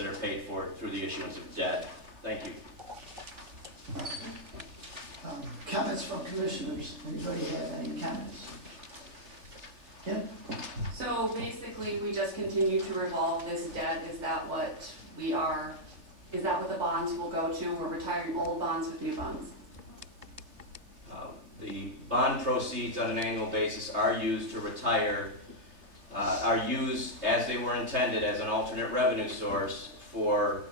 that are paid for through the issuance of debt. Thank you. Comments from commissioners? Anybody have any comments? Ken? So basically, we just continue to revolve this debt. Is that what we are? Is that what the bonds will go to? We're retiring old bonds with new bonds. The bond proceeds on an annual basis are used to retire, are used as they were intended as an alternate revenue source for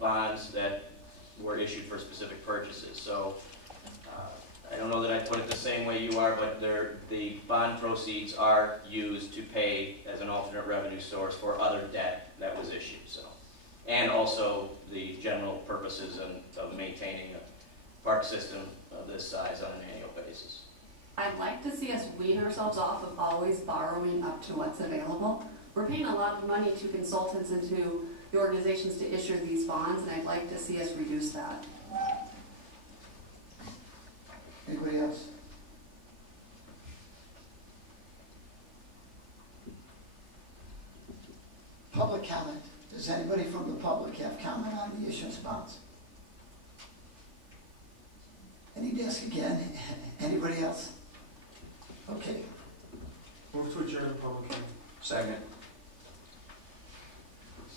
bonds that were issued for specific purchases. So I don't know that I'd put it the same way you are, but the bond proceeds are used to pay as an alternate revenue source for other debt that was issued. So, and also the general purposes of maintaining a park system of this size on an annual basis. I'd like to see us wean ourselves off of always borrowing up to what's available. We're paying a lot of money to consultants and to the organizations to issue these bonds, and I'd like to see us reduce that. Anybody else? Public comment. Does anybody from the public have comment on the issuance of bonds? Any desk again? Anybody else? Okay. Move to adjourn the public hearing. Second.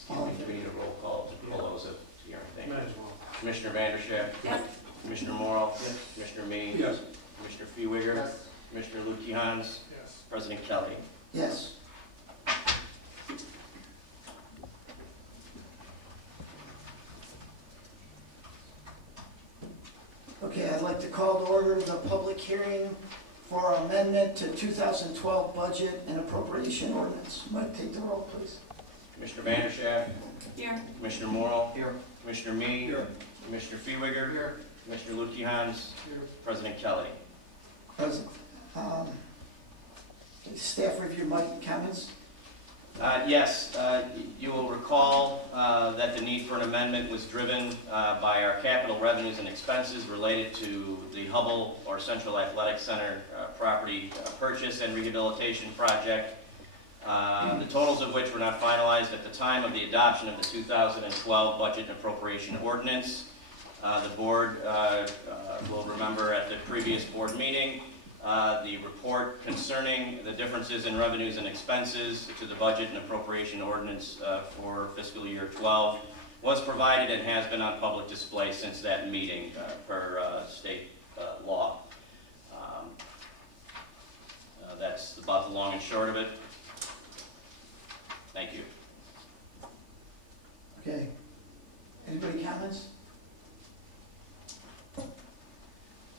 We need a roll call to close it. Thank you. Might as well. Commissioner Vanderschaft? Yes. Commissioner Morrell? Yes. Commissioner Mee? Yes. Commissioner Fiewiger? Yes. Commissioner Lukey-Hans? Yes. President Kelly? Yes. Okay, I'd like to call to order the public hearing for amendment to 2012 budget and appropriation ordinance. Mike, take the roll, please. Commissioner Vanderschaft? Here. Commissioner Morrell? Here. Commissioner Mee? Here. Commissioner Fiewiger? Here. Commissioner Lukey-Hans? Here. President Kelly? Present. Staff review, Mike, comments? Yes, you will recall that the need for an amendment was driven by our capital revenues and expenses related to the Hubble or Central Athletic Center property purchase and rehabilitation project, the totals of which were not finalized at the time of the adoption of the 2012 budget and appropriation ordinance. The board will remember at the previous board meeting the report concerning the differences in revenues and expenses to the budget and appropriation ordinance for fiscal year 12 was provided and has been on public display since that meeting per state law. That's about the long and short of it. Thank you. Okay. Anybody comments?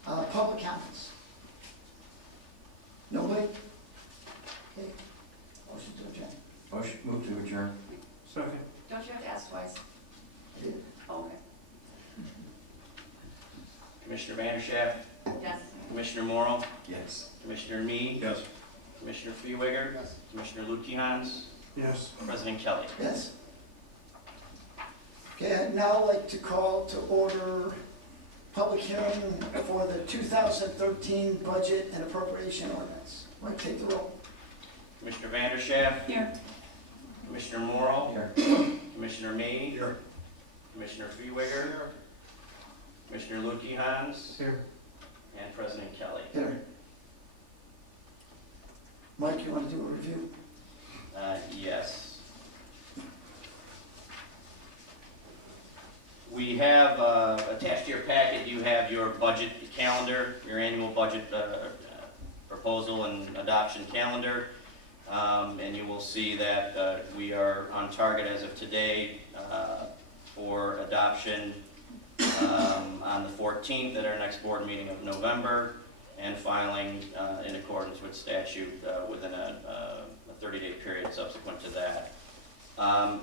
Public comments? Nobody? Okay. Motion to adjourn. Motion, move to adjourn. Second. Don't you have to ask twice? I did. Oh, okay. Commissioner Vanderschaft? Yes. Commissioner Morrell? Yes. Commissioner Mee? Yes. Commissioner Fiewiger? Yes. Commissioner Lukey-Hans? Yes. President Kelly? Yes. Okay, I'd now like to call to order public hearing for the 2013 budget and appropriation ordinance. Mike, take the roll. Commissioner Vanderschaft? Here. Commissioner Morrell? Here. Commissioner Mee? Here. Commissioner Fiewiger? Commissioner Lukey-Hans? Here. And President Kelly? Here. Mike, you want to do a review? Yes. We have, attached to your packet, you have your budget calendar, your annual budget proposal and adoption calendar. And you will see that we are on target as of today for adoption on the 14th at our next board meeting of November, and filing in accordance with statute within a 30-day period subsequent to that.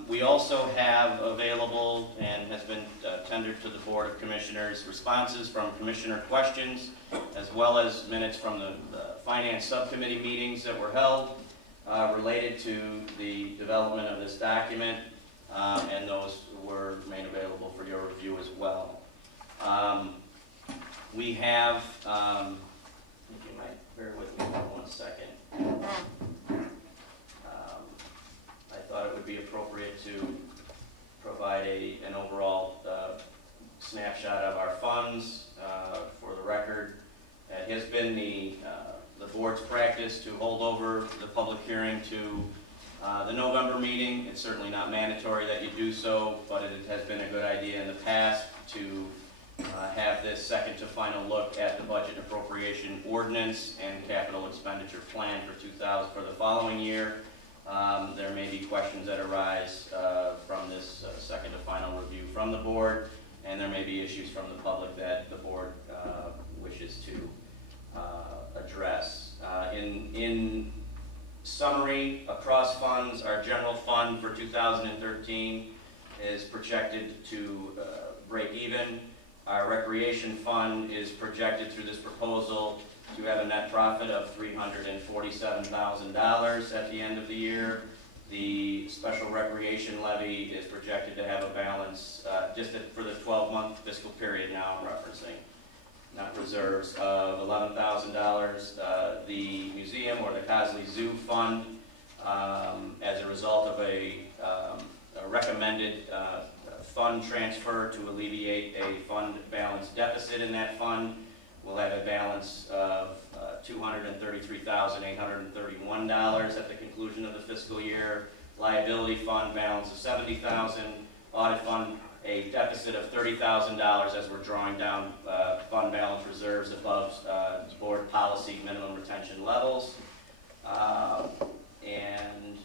We also have available and has been tendered to the Board of Commissioners responses from commissioner questions, as well as minutes from the Finance Subcommittee meetings that were held related to the development of this document, and those were made available for your review as well. We have, if you might bear with me for 1 second. I thought it would be appropriate to provide provide an overall snapshot of our funds for the record. It has been the board's practice to hold over the public hearing to the November meeting. It's certainly not mandatory that you do so, but it has been a good idea in the past to have this second to final look at the budget appropriation ordinance and capital expenditure plan for the following year. There may be questions that arise from this second to final review from the board, and there may be issues from the public that the board wishes to address. In summary, across funds, our general fund for 2013 is projected to break even. Our recreation fund is projected through this proposal to have a net profit of $347,000 at the end of the year. The special recreation levy is projected to have a balance for the 12-month fiscal period now I'm referencing, not reserves, of $11,000. The museum or the Cosley Zoo Fund, as a result of a recommended fund transfer to alleviate a fund balance deficit in that fund, will have a balance of $233,831 at the conclusion of the fiscal year. Liability fund balance of $70,000. Audit fund a deficit of $30,000 as we're drawing down fund balance reserves above board policy minimum retention levels. And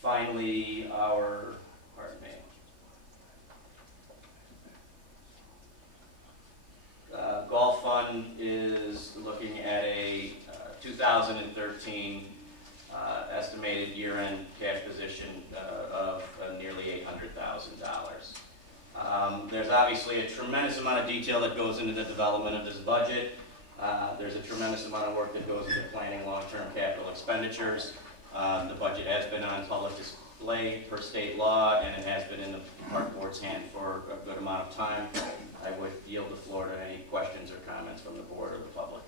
finally, golf fund is looking at a 2013 estimated year-end cash position of nearly $800,000. There's obviously a tremendous amount of detail that goes into the development of this budget. There's a tremendous amount of work that goes into planning long-term capital expenditures. The budget has been on public display per state law, and it has been in the park board's hand for a good amount of time. I would yield the floor to any questions or comments from the board or the public.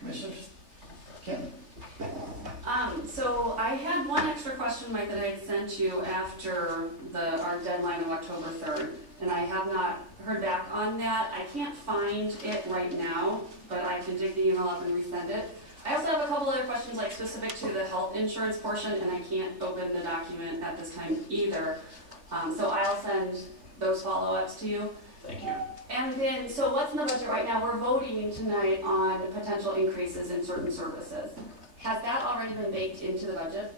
Commissioners? Kim? So I had one extra question, Mike, that I had sent you after our deadline of October 3rd, and I have not heard back on that. I can't find it right now, but I can dig the email up and resend it. I also have a couple other questions, like specific to the health insurance portion, and I can't open the document at this time either. So I'll send those follow-ups to you. Thank you. And then, so what's in the budget right now? We're voting tonight on potential increases in certain services. Has that already been baked into the budget?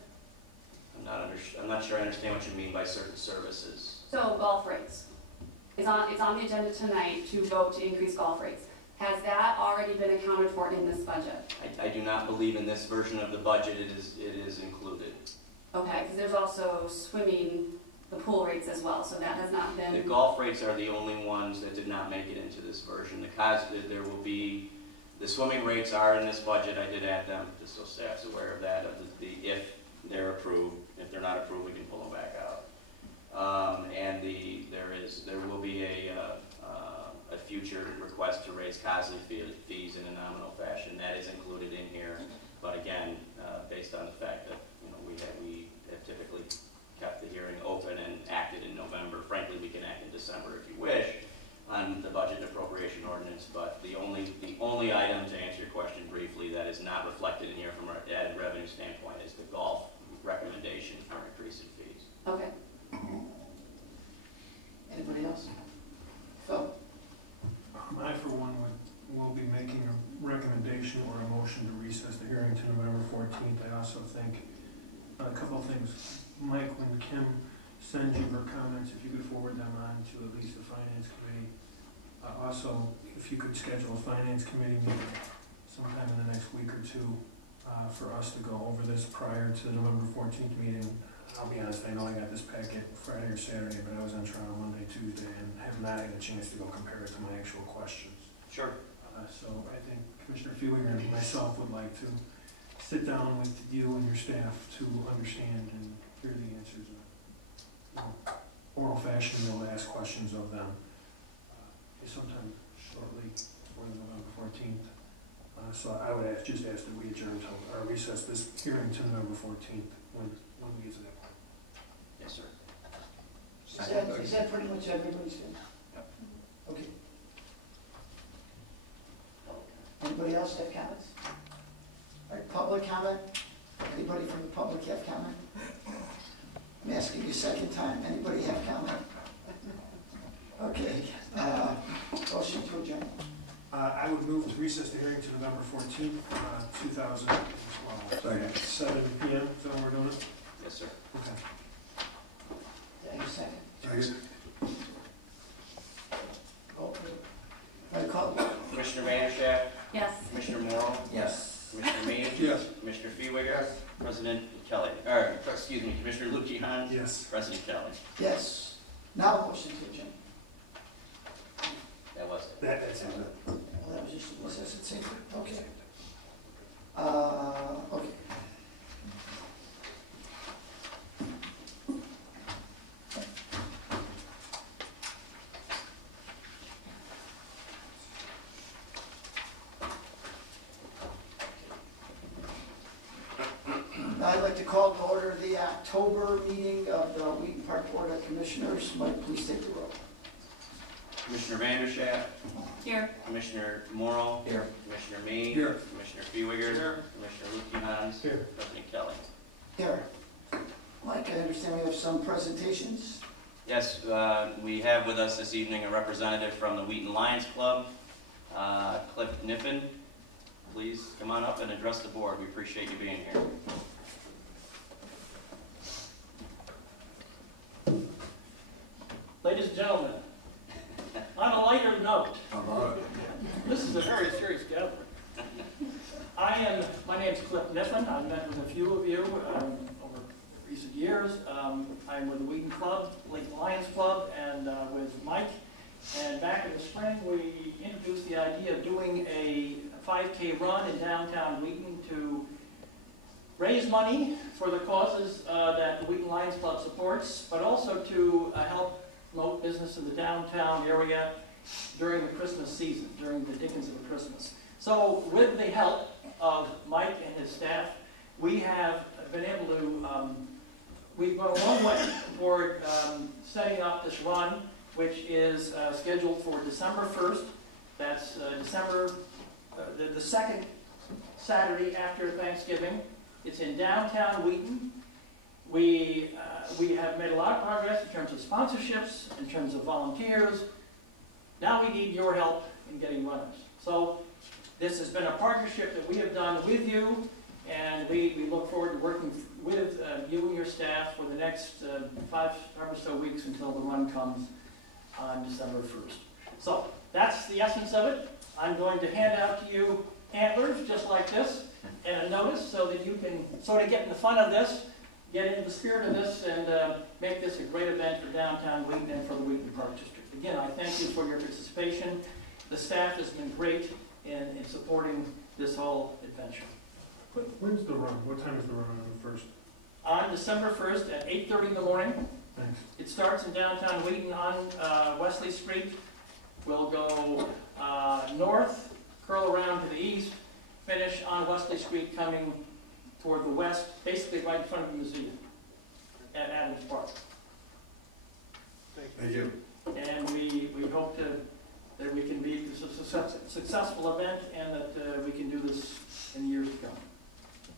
I'm not sure I understand what you mean by certain services. So golf rates. It's on the agenda tonight to vote to increase golf rates. Has that already been accounted for in this budget? I do not believe in this version of the budget it is included. Okay, because there's also swimming, the pool rates as well, so that has not been... The golf rates are the only ones that did not make it into this version. There will be, the swimming rates are in this budget. I did add them, just so staff's aware of that, if they're approved. If they're not approved, we can pull them back out. And there will be a future request to raise Cosley fees in a nominal fashion. That is included in here, but again, based on the fact that we have typically kept the hearing open and acted in November. Frankly, we can act in December if you wish on the budget appropriation ordinance, but the only item, to answer your question briefly, that is not reflected in here from an added revenue standpoint is the golf recommendation for increasing fees. Okay. Anybody else? Phil? I, for one, will be making a recommendation or a motion to recess the hearing to November 14th. I also think a couple of things. Mike, when Kim sends you her comments, if you could forward them on to at least the Finance Committee. Also, if you could schedule a Finance Committee meeting sometime in the next week or two for us to go over this prior to the November 14th meeting. I'll be honest, I know I got this packet Friday or Saturday, but I was on trial Monday, Tuesday, and have not had a chance to go compare it to my actual questions. Sure. So I think Commissioner Feeliger and myself would like to sit down with you and your staff to understand and hear the answers in oral fashion. We'll ask questions of them sometime shortly before the November 14th. So I would just ask that we adjourn or recess this hearing to November 14th when we get to that point. Yeah, Yes, sir. Is that pretty much everybody's feeling? Yep. Okay. Anybody else have comments? All right, public comment? Anybody from the public have comment? I'm asking you a second time. Anybody have comment? Okay. Motion to adjourn. I would move to recess the hearing to November 14th, 2012, 7 PM. Is that what we're doing? Yes, sir. Okay. Any second? Second. Roll call. Commissioner Vandershaft, Yes. Commissioner Morrow, Yes. Commissioner Mead, Yes. Commissioner Fiewiger, President Kelly, or, excuse me, Commissioner Lukian, Yes. President Kelly. Yes. Now motion to adjourn. That was it. That's it. Well, that was just a recess at same. Okay. Okay. Now I'd like to call to order the October meeting of the Wheaton Park Board of Commissioners. Mike, please take the roll. Commissioner Vandershaft, Here. Commissioner Morrow, Here. Commissioner Mead, Here. Commissioner Fiewiger, Commissioner Lukian, Here. President Kelly. Here. Mike, I understand we have some presentations. Yes, we have with us this evening a representative from the Wheaton Lions Club, Cliff Niffen. Please come on up and address the board. We appreciate you being here. Ladies and gentlemen, on a lighter note, How about it? this is a very serious gathering. My name's Cliff Niffen. I've met with a few of you over recent years. I'm with the Wheaton Club, Wheaton Lions Club, and with Mike. And back in the spring, we introduced the idea of doing a 5K run in downtown Wheaton to raise money for the causes that the Wheaton Lions Club supports, but also to help promote business in the downtown area during the Christmas season, during the Dickens of a Christmas. So with the help of Mike and his staff, we have been able to, we've gone a long way toward setting up this run, which is scheduled for December 1st. That's the second Saturday after Thanksgiving. It's in downtown Wheaton. We have made a lot of progress in terms of sponsorships, in terms of volunteers. Now we need your help in getting runners. So this has been a partnership that we have done with you, and we look forward to working with you and your staff for the next 5 or so weeks until the run comes on December 1st. So that's the essence of it. I'm going to hand out to you antlers just like this and a notice so that you can sort of get in the fun of this, get into the spirit of this, and make this a great event for downtown Wheaton and for the Wheaton Park District. Again, I thank you for your participation. The staff has been great in supporting this whole adventure. When's the run? What time is the run on the 1st? On December 1st at 8:30 in the morning. Thanks. It starts in downtown Wheaton on Wesley Street. We'll go north, curl around to the east, finish on Wesley Street coming toward the west, basically right in front of the museum at Adams Park. Thank you. And we hope that we can be a successful event and that we can do this in the years to come.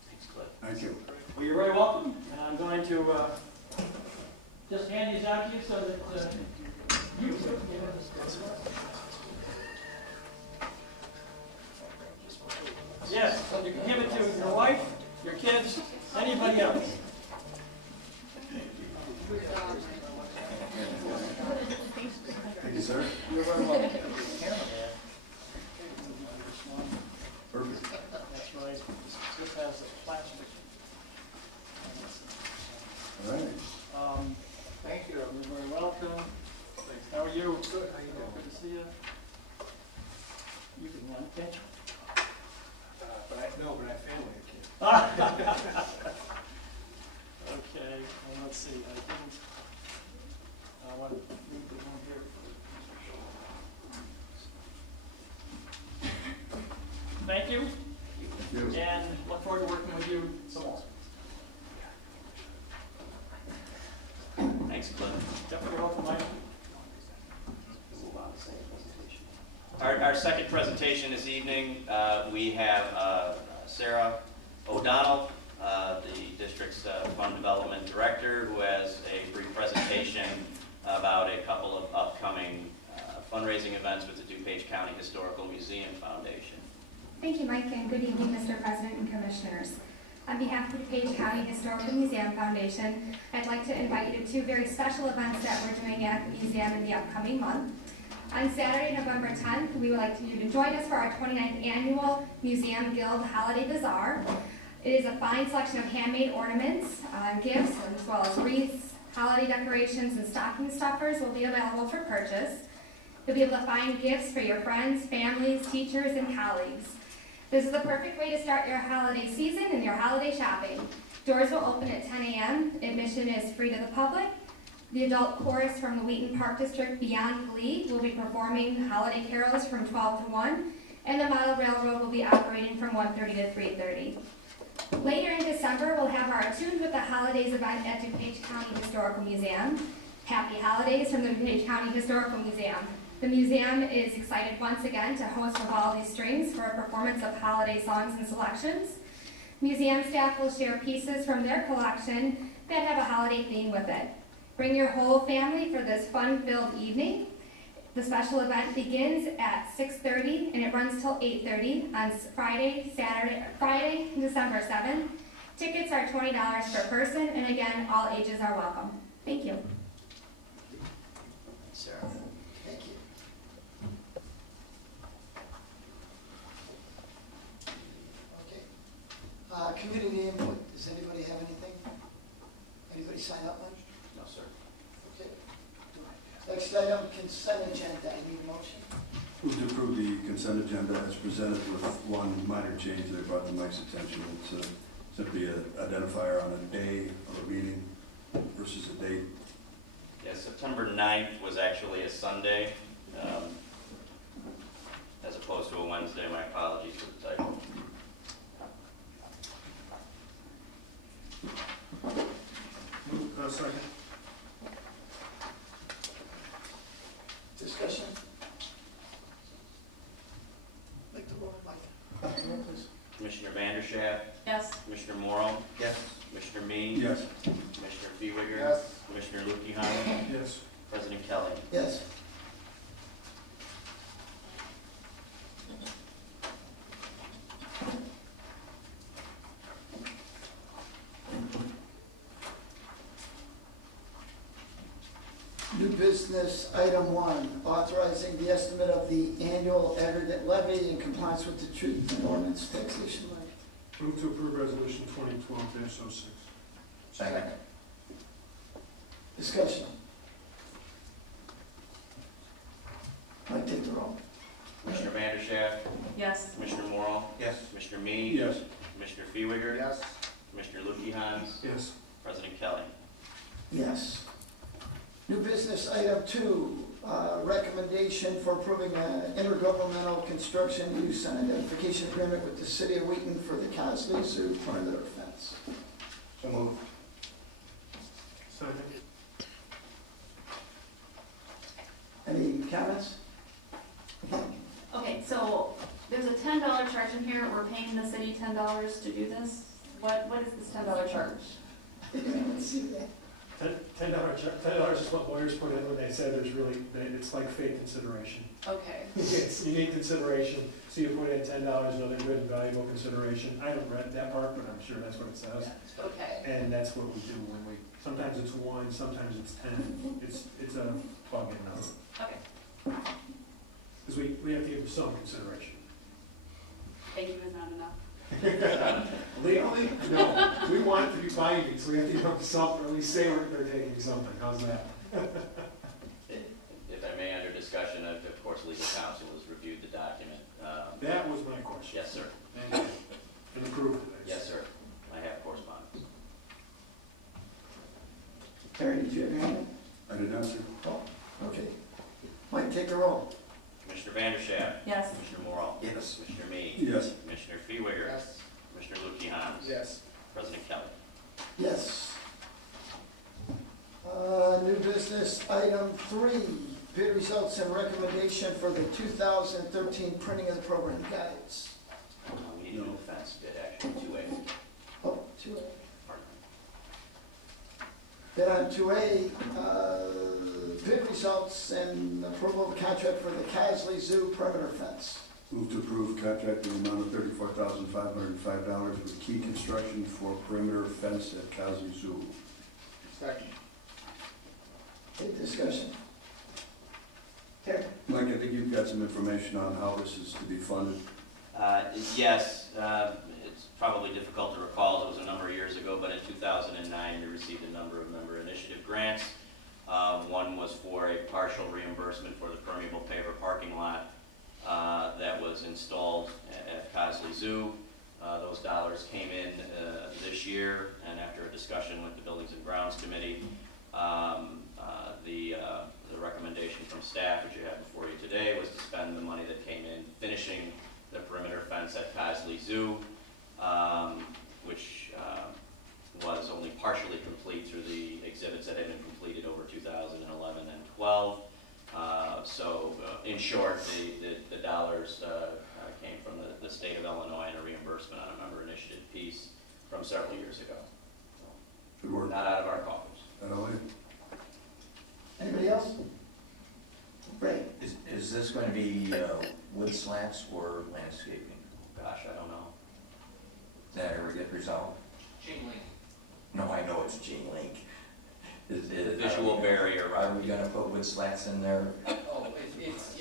Thanks, Cliff. Thank you. Well, you're very welcome. And I'm going to just hand these out to you so that you yes, so you can give it to your wife, your kids, anybody else. Thank you, sir. You're very welcome. Perfect. That's right. This has a plastic. All right. Thank you. You're very welcome. How are you? Good. How you doing? Good to see you. You can run, can't you? But I have family that can't. Okay, well, let's see, I want to move the one here. Thank you, Thank you. and look forward to working with you some more. our second presentation this evening, we have Sarah O'Donnell, the district's fund development director, who has a brief presentation about a couple of upcoming fundraising events with the DuPage County Historical Museum Foundation. Thank you, Mike, and good evening, Mr. President and Commissioners. On behalf of the DuPage County Historical Museum Foundation, I'd like to invite you to two very special events that we're doing at the museum in the upcoming month. On Saturday, November 10th, we would like you to join us for our 29th annual Museum Guild Holiday Bazaar. It is a fine selection of handmade ornaments, gifts, as well as wreaths, holiday decorations, and stocking stuffers will be available for purchase. You'll be able to find gifts for your friends, families, teachers, and colleagues. This is the perfect way to start your holiday season and your holiday shopping. Doors will open at 10 a.m. Admission is free to the public. The adult chorus from the Wheaton Park District Beyond Glee will be performing holiday carols from 12 to 1, and the Model Railroad will be operating from 1:30 to 3:30. Later in December, we'll have our Tuned with the Holidays event at DuPage County Historical Museum. Happy Holidays from the DuPage County Historical Museum. The museum is excited once again to host Vivaldi Strings for a performance of holiday songs and selections. Museum staff will share pieces from their collection that have a holiday theme with it. Bring your whole family for this fun-filled evening. The special event begins at 6:30 and it runs till 8:30 on Friday, December 7th. Tickets are $20 per person, and again, all ages are welcome. Thank you. Sarah. Thank you. Okay. Community input. Does anybody have anything? Anybody sign up, Mike? No, sir. Okay. Next item, consent agenda. I need a motion. Move to approve the consent agenda as presented with one minor change that I brought to Mike's attention. It's simply an identifier on a day of a meeting versus a date. Yeah, September 9th was actually a Sunday, as opposed to a Wednesday. My apologies for the typo. Second. Discussion? Make the roll, Mike. Roll, please. Commissioner Vanderschaft, Yes. Commissioner Morrow, Yes. Commissioner Mead, Yes. Commissioner Fiewiger, Yes. Commissioner Lukihan, Yes. President Kelly. Yes. New business, item 1, authorizing the estimate of the annual aggregate levy in compliance with the truth and ordinance taxation levy. Move to approve resolution 2012-06. Second. Discussion. Mike, take the roll. Commissioner Vanderschaft, Yes. Commissioner Morrow, Yes. Commissioner Mead, Yes. Commissioner Fiewiger, Yes. Commissioner Lukihan, Yes. President Kelly. Yes. New business, item 2, recommendation for approving an intergovernmental construction use and identification agreement with the city of Wheaton for the Cosley Zoo perimeter fence. So moved. Second. Any comments? Okay, so there's a $10 charge in here. We're paying the city $10 to do this. What is this $10 charge? Let's see that. $10 is what lawyers put in when they said there's really, that it's like fake consideration. Okay. It's unique consideration, so you put in $10, another good and valuable consideration. I haven't read that part, but I'm sure that's what it says. Okay. And that's what we do when we, sometimes it's 1, sometimes it's 10. It's a plug-in number. Okay. Because we have to give them some consideration. Thank you is not enough. Legally, no. We want it to be binding, so we have to give them something, or at least say they're taking something. How's that? If I may, under discussion, of course, legal counsel has reviewed the document. That was my question. Yes, sir. And approved it. Yes, sir. I have correspondence. Terry, did you have anything? I did not, sir. Oh, okay. Mike, take the roll. Commissioner Vanderschaft, Yes. Commissioner Morrow, Yes. Commissioner Mead, Yes. Commissioner Fiewiger, Yes. Commissioner Lukihan, Yes. President Kelly. Yes. New business, item 3, bid results and recommendation for the 2013 printing of the program guides. We need to do the fence bid, actually, 2A. Oh, 2A. Bid on 2A, bid results and approval of contract for the Casley Zoo perimeter fence. Move to approve contract in the amount of $34,505 with Key Construction for perimeter fence at Casley Zoo. Second. Any discussion? Terry? Mike, I think you've got some information on how this is to be funded. Yes, it's probably difficult to recall, it was a number of years ago, but in 2009, we received a number of member initiative grants. One was for a partial reimbursement for the permeable paver parking lot that was installed at Casley Zoo. Those dollars came in this year, and after a discussion with the Buildings and Grounds Committee, the recommendation from staff, which you have before you today, was to spend the money that came in finishing the perimeter fence at Casley Zoo, which was only partially complete through the exhibits that had been completed over 2011 and 12. In short, the dollars came from the state of Illinois and a reimbursement on a member initiative piece from several years ago. Good work. Not out of our coffers. That all right? Anybody else? Ray? Is this going to be wood slats or landscaping? Gosh, I don't know. Did that ever get resolved? Chain link. No, I know it's chain link. Is it, Visual barrier, right? Are we going to put wood slats in there? Oh, it's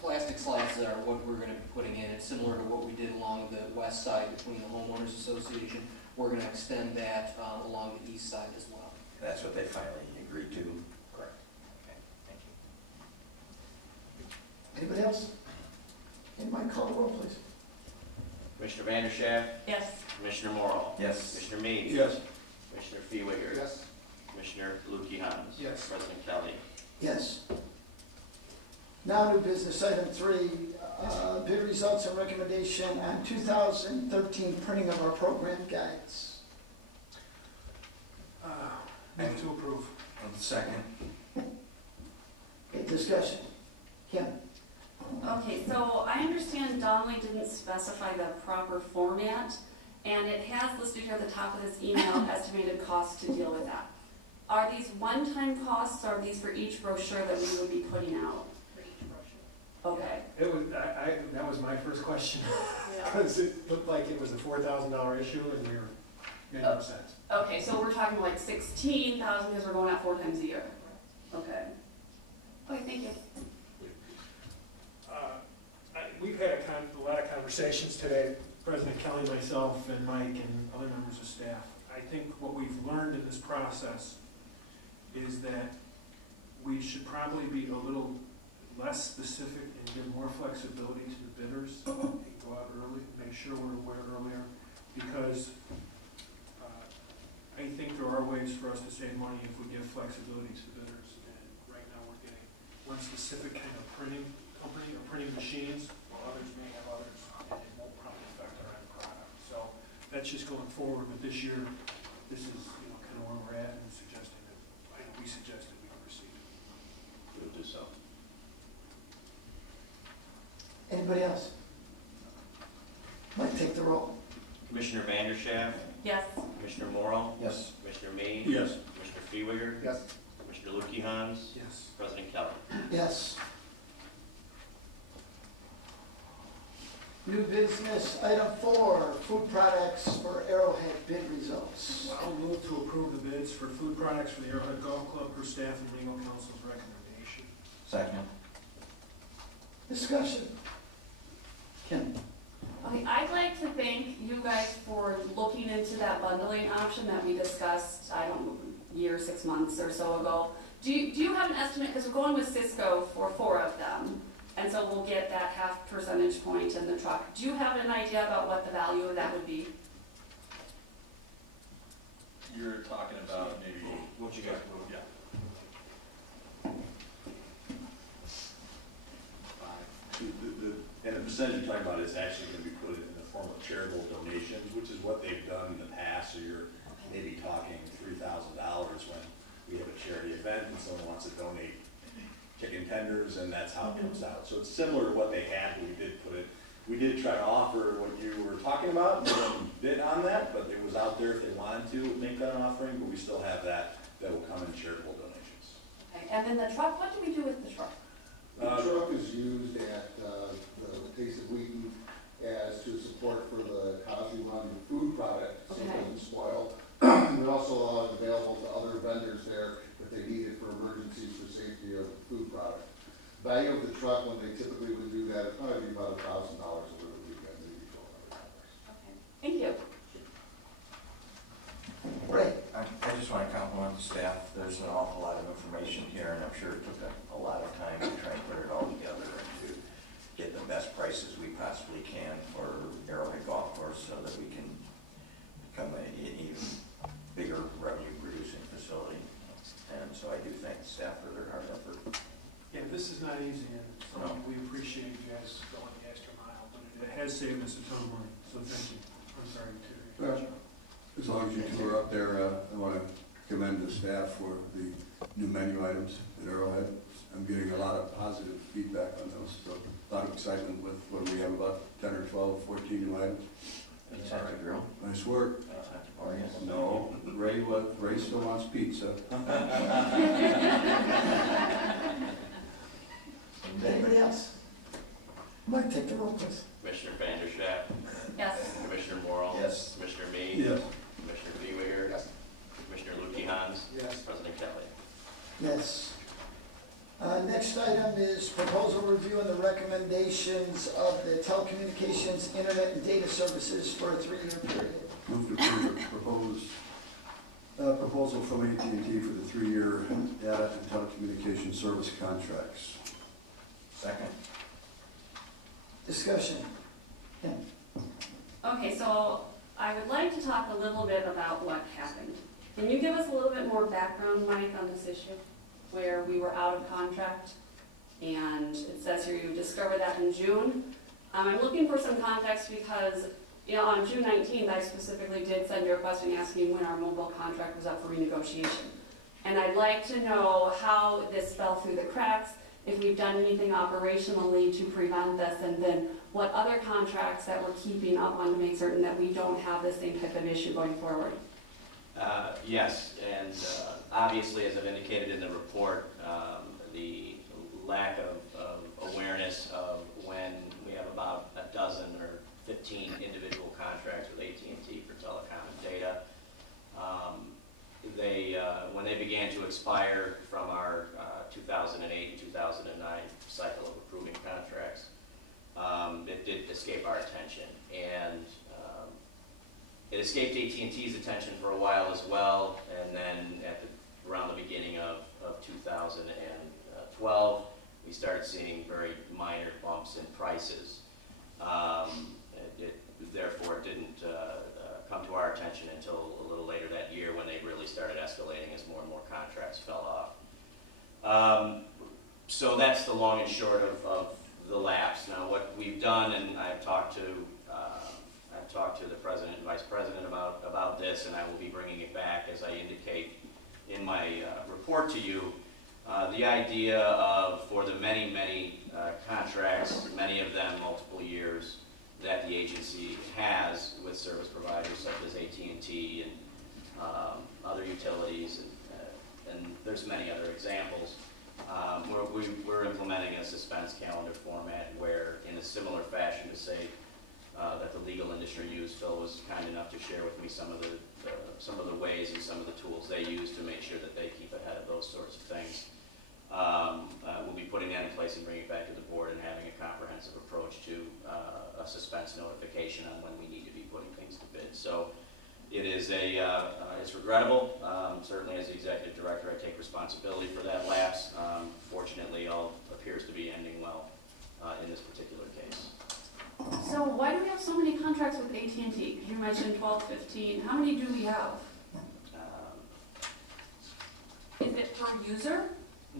plastic slats that are what we're going to be putting in. It's similar to what we did along the west side between the homeowners association. We're going to extend that along the east side as well. That's what they finally agreed to? Correct. Okay, thank you. Anybody else? Anybody call the roll, please? Commissioner Vanderschaft, Yes. Commissioner Morrow, Yes. Commissioner Meade, Yes. Commissioner Feewiger, Yes. Commissioner Lukey-Hans, Yes. President Kelly. Yes. Now, new business, item 3, bid results and recommendation on 2013 printing of our program guides. Move to approve. And second? Okay, discussion. Kim? Okay, so I understand Donnelly didn't specify the proper format, and it has listed here at the top of this email estimated costs to deal with that. Are these one-time costs, or are these for each brochure that we would be putting out? For each brochure. Okay. It was, that was my first question, because it looked like it was a $4,000 issue and we were getting upset. Okay, so we're talking like 16,000 because we're going out 4 times a year. Okay. Okay, thank you. We've had a lot of conversations today, President Kelly, myself, and Mike, and other members of staff. I think what we've learned in this process is that we should probably be a little less specific and give more flexibility to the bidders and go out early, make sure we're aware earlier, because I think there are ways for us to save money if we give flexibility to the bidders. And right now we're getting one specific kind of printing company or printing machines, while others may have others, and it won't probably affect our end product. So that's just going forward, but this year, this is kind of where we're at, and suggesting that, we suggested we can proceed. We'll do so. Anybody else? Mike, take the roll. Commissioner Vanderschaft, Yes. Commissioner Morrow, Yes. Commissioner Meade, Yes. Commissioner Feewiger, Yes. Commissioner Lukey-Hans, Yes. President Kelly. Yes. New business, item 4, food products for Arrowhead bid results. I'll move to approve the bids for food products for the Arrowhead Golf Club per staff and legal counsel's recommendation. Second? Discussion. Kim? Okay, I'd like to thank you guys for looking into that bundling option that we discussed, I don't know, a year, 6 months or so ago. Do you have an estimate, because we're going with Cisco for 4 of them, and so we'll get that half percentage point in the truck. Do you have an idea about what the value of that would be? You're talking about maybe, what you got, yeah. And the percentage you're talking about is actually going to be put in the form of charitable donations, which is what they've done in the past. So you're maybe talking $3,000 when we have a charity event and someone wants to donate chicken tenders, and that's how it comes out. So it's similar to what they had, but we did try to offer what you were talking about, we didn't bid on that, but it was out there if they wanted to make that an offering, but we still have that will come in charitable donations. Okay, and then the truck, what do we do with the truck? The truck is used at the Taste of Wheaton as to support for the Cosby Run food product, so it doesn't spoil. We also have it available to other vendors there if they need it for emergencies for safety of the food product. Value of the truck, when they typically would do that, it'd probably be about $1,000 over the weekend, maybe $1,200. Okay, thank you. Ray? I just want to compliment the staff. There's an awful lot of information here, and I'm sure it took a lot of time to try and put it all together and to get the best prices we possibly can for Arrowhead Golf Course so that we can become an even bigger revenue-producing facility. And so I do thank the staff for their hard effort. Yeah, this is not easy, and so we appreciate you guys going the extra mile, but it has saved us a ton of money, so thank you. I'm sorry to. As long as you two are up there, I want to commend the staff for the new menu items at Arrowhead. I'm getting a lot of positive feedback on those, so a lot of excitement with what we have, about 10 or 12, 14 new items. Pizza at the grill? Nice work. Pizza at the bar, yes. No, Ray still wants pizza. Anybody else? Mike, take the roll, please. Commissioner Vanderschaft, Yes. Commissioner Morrow. Yes. Commissioner Mead. Yes. Commissioner Fiewiger. Yes. Commissioner Lukey-Hans. Yes. President Kelly. Yes. Next item is proposal review and the recommendations of the telecommunications, internet, and data services for a 3-year period. Move to approve the proposal from AT&T for the 3-year data and telecommunications service contracts. Second. Discussion. Kim? Okay, so I would like to talk a little bit about what happened. Can you give us a little bit more background, Mike, on this issue? Where we were out of contract, and it says here you discovered that in June. I'm looking for some context because, you know, on June 19th, I specifically did send you a question asking when our mobile contract was up for renegotiation. And I'd like to know how this fell through the cracks, if we've done anything operationally to prevent this, and then what other contracts that we're keeping up on to make certain that we don't have the same type of issue going forward. Yes, and obviously, as I've indicated in the report, the lack of awareness of when we have about a dozen or 15 individual contracts with AT&T for telecom and data. When they began to expire from our 2008 and 2009 cycle of approving contracts, it did escape our attention, and it escaped AT&T's attention for a while as well, and then around the beginning of 2012, we started seeing very minor bumps in prices. Therefore, it didn't come to our attention until a little later that year when they really started escalating as more and more contracts fell off. So that's the long and short of the lapse. Now, what we've done, and I've talked to the president and vice president about this, and I will be bringing it back as I indicate in my report to you. The idea of, for the many contracts, many of them multiple years, that the agency has with service providers such as AT&T and other utilities, and there's many other examples. We're implementing a suspense calendar format where, in a similar fashion to say that the legal industry used, Phil was kind enough to share with me some of the ways and some of the tools they use to make sure that they keep ahead of those sorts of things. We'll be putting that in place and bringing it back to the board and having a comprehensive approach to a suspense notification on when we need to be putting things to bid. So it is it's regrettable. Certainly as the executive director, I take responsibility for that lapse. Fortunately, all appears to be ending well in this particular case. So why do we have so many contracts with AT&T? You mentioned 12, 15. How many do we have? Is it per user?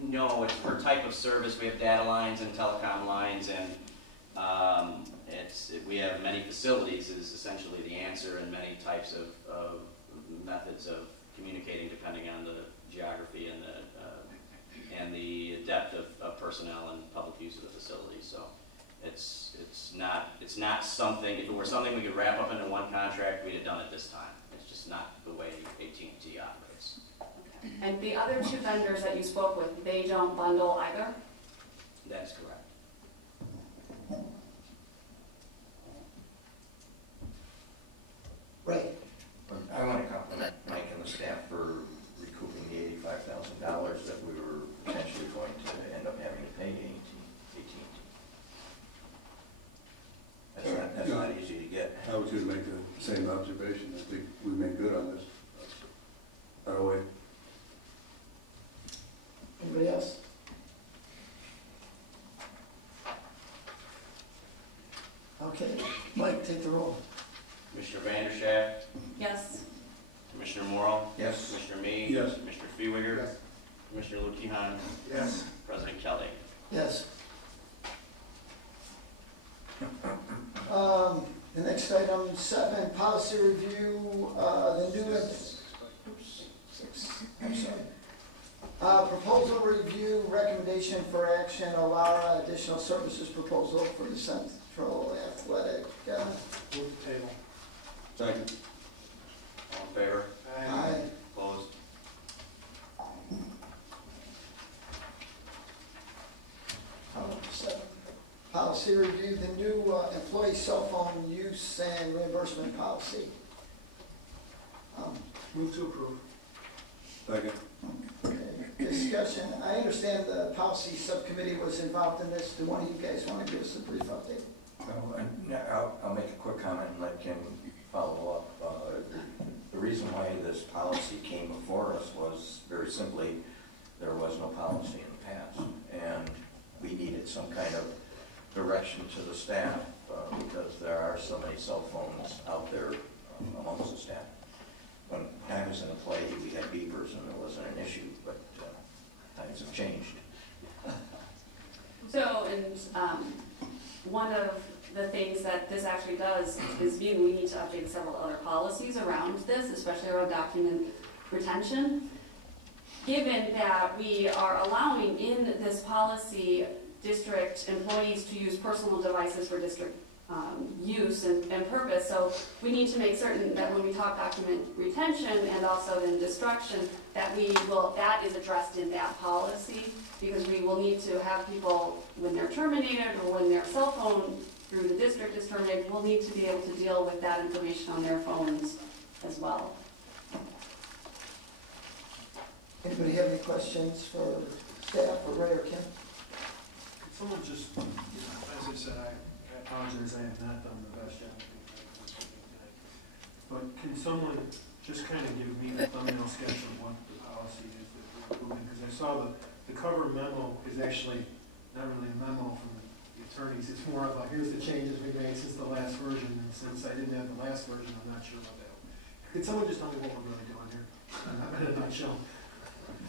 No, it's per type of service. We have data lines and telecom lines, and we have many facilities is essentially the answer, and many types of methods of communicating depending on the geography and the depth of personnel and public use of the facility. So it's not something, if it were something we could wrap up into one contract, we'd have done it this time. It's just not the way AT&T operates. Okay. And the other two vendors that you spoke with, they don't bundle either? That's correct. Right. I want to compliment Mike and the staff for recouping the $85,000 that we were potentially going to end up having to pay AT&T. That's not easy to get. I was going to make the same observation. I think we made good on this. Our way. Anybody else? Okay, Mike, take the roll. Commissioner Vanderschaft, Yes. Commissioner Morrow, Yes. Commissioner Meade, Yes. Commissioner Fiewiger, Yes. Commissioner Lukihan, Yes. President Kelly. Yes. The next item, 7, policy review, the new, oops, 6, I'm sorry. Proposal review, recommendation for action, Alara additional services proposal for the Central Athletic. Move the table. Second. All in favor? Aye. Opposed? Policy review, the new employee cell phone use and reimbursement policy. Move to approve. Second. Okay, discussion, I understand the policy subcommittee was involved in this. Do one of you guys want to give us a brief update? I'll make a quick comment and let Kim follow up. The reason why this policy came before us was very simply, there was no policy in the past, and we needed some kind of direction to the staff, because there are so many cell phones out there amongst the staff. When I was an employee, we had beepers and it wasn't an issue, but times have changed. So, and one of the things that this actually does is we need to update several other policies around this, especially around document retention. Given that we are allowing in this policy district employees to use personal devices for district use and purpose, so we need to make certain that when we talk document retention and also then destruction, that that is addressed in that policy, because we will need to have people, when they're terminated or when their cell phone through the district is terminated, we'll need to be able to deal with that information on their phones as well. Anybody have any questions for staff or Ray or Kim? Could someone just, as I said, I apologize, I have not done the best job. But can someone just kind of give me the thumbnail sketch of what the policy is that we're approving? Because I saw the cover memo is actually not really a memo from the attorneys. It's more of a, here's the changes we made since the last version, and since I didn't have the last version, I'm not sure about that. Could someone just tell me what we're really doing here? In a nutshell.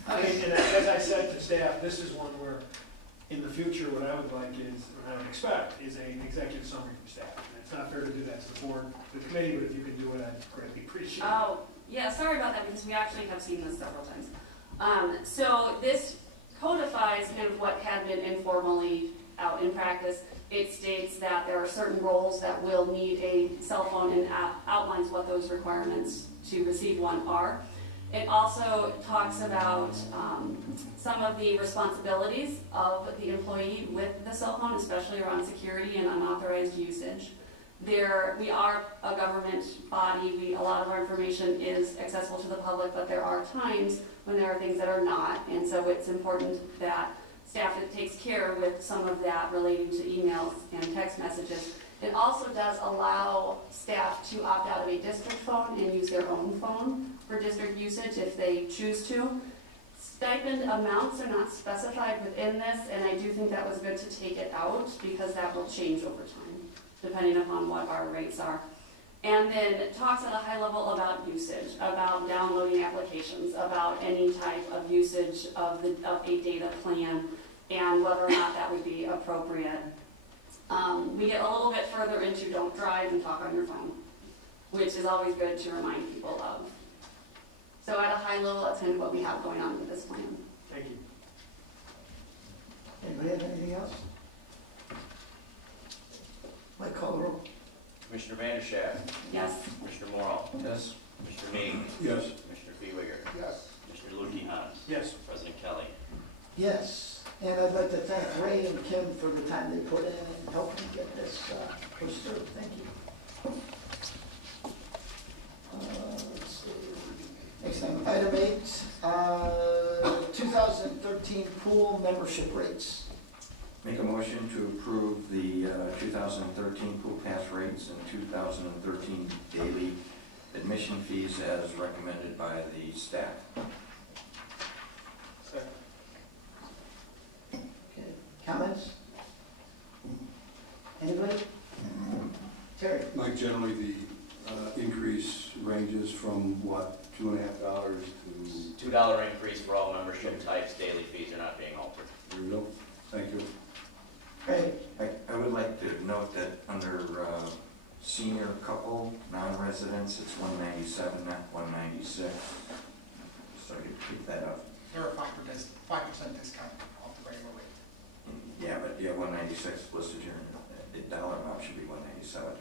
And as I said to staff, this is one where, in the future, what I would like is, or I would expect, is an executive summary from staff. And it's not fair to do that to the board, the committee, but if you can do it, I'd greatly appreciate it. Oh, yeah, sorry about that, because we actually have seen this several times. So this codifies kind of what had been informally out in practice. It states that there are certain roles that will need a cell phone and outlines what those requirements to receive one are. It also talks about some of the responsibilities of the employee with the cell phone, especially around security and unauthorized usage. We are a government body. A lot of our information is accessible to the public, but there are times when there are things that are not, and so it's important that staff takes care with some of that relating to emails and text messages. It also does allow staff to opt out of a district phone and use their own phone for district usage if they choose to. Stipend amounts are not specified within this, and I do think that was good to take it out because that will change over time, depending upon what our rates are. And then it talks at a high level about usage, about downloading applications, about any type of usage of a data plan, and whether or not that would be appropriate. We get a little bit further into don't drive and talk on your phone, which is always good to remind people of. So at a high level, that's kind of what we have going on with this plan. Thank you. Anybody have anything else? Mike, call the roll. Commissioner Vandershaft, Yes. Commissioner Morrow, Yes. Commissioner Mead, Yes. Commissioner Fiewiger, Yes. Commissioner Lutkey-Hans, Yes. President Kelly. Yes, and I'd like to thank Ray and Kim for the time they put in and helping get this pushed through. Thank you. Let's see. Next thing, item 8, 2013 pool membership rates. Make a motion to approve the 2013 pool pass rates and 2013 daily admission fees as recommended by the staff. Okay, comments? Anybody? Terry? Mike, generally the increase ranges from what, $2.50 to, $2 increase for all membership types, daily fees are not being altered. there we go. Thank you. Ray? I would like to note that under senior couple, non-residents, it's $197, not $196. So you keep that up. There are 5% discount off the regular rate. Yeah, but yeah, 196 listed here, the dollar amount should be 197.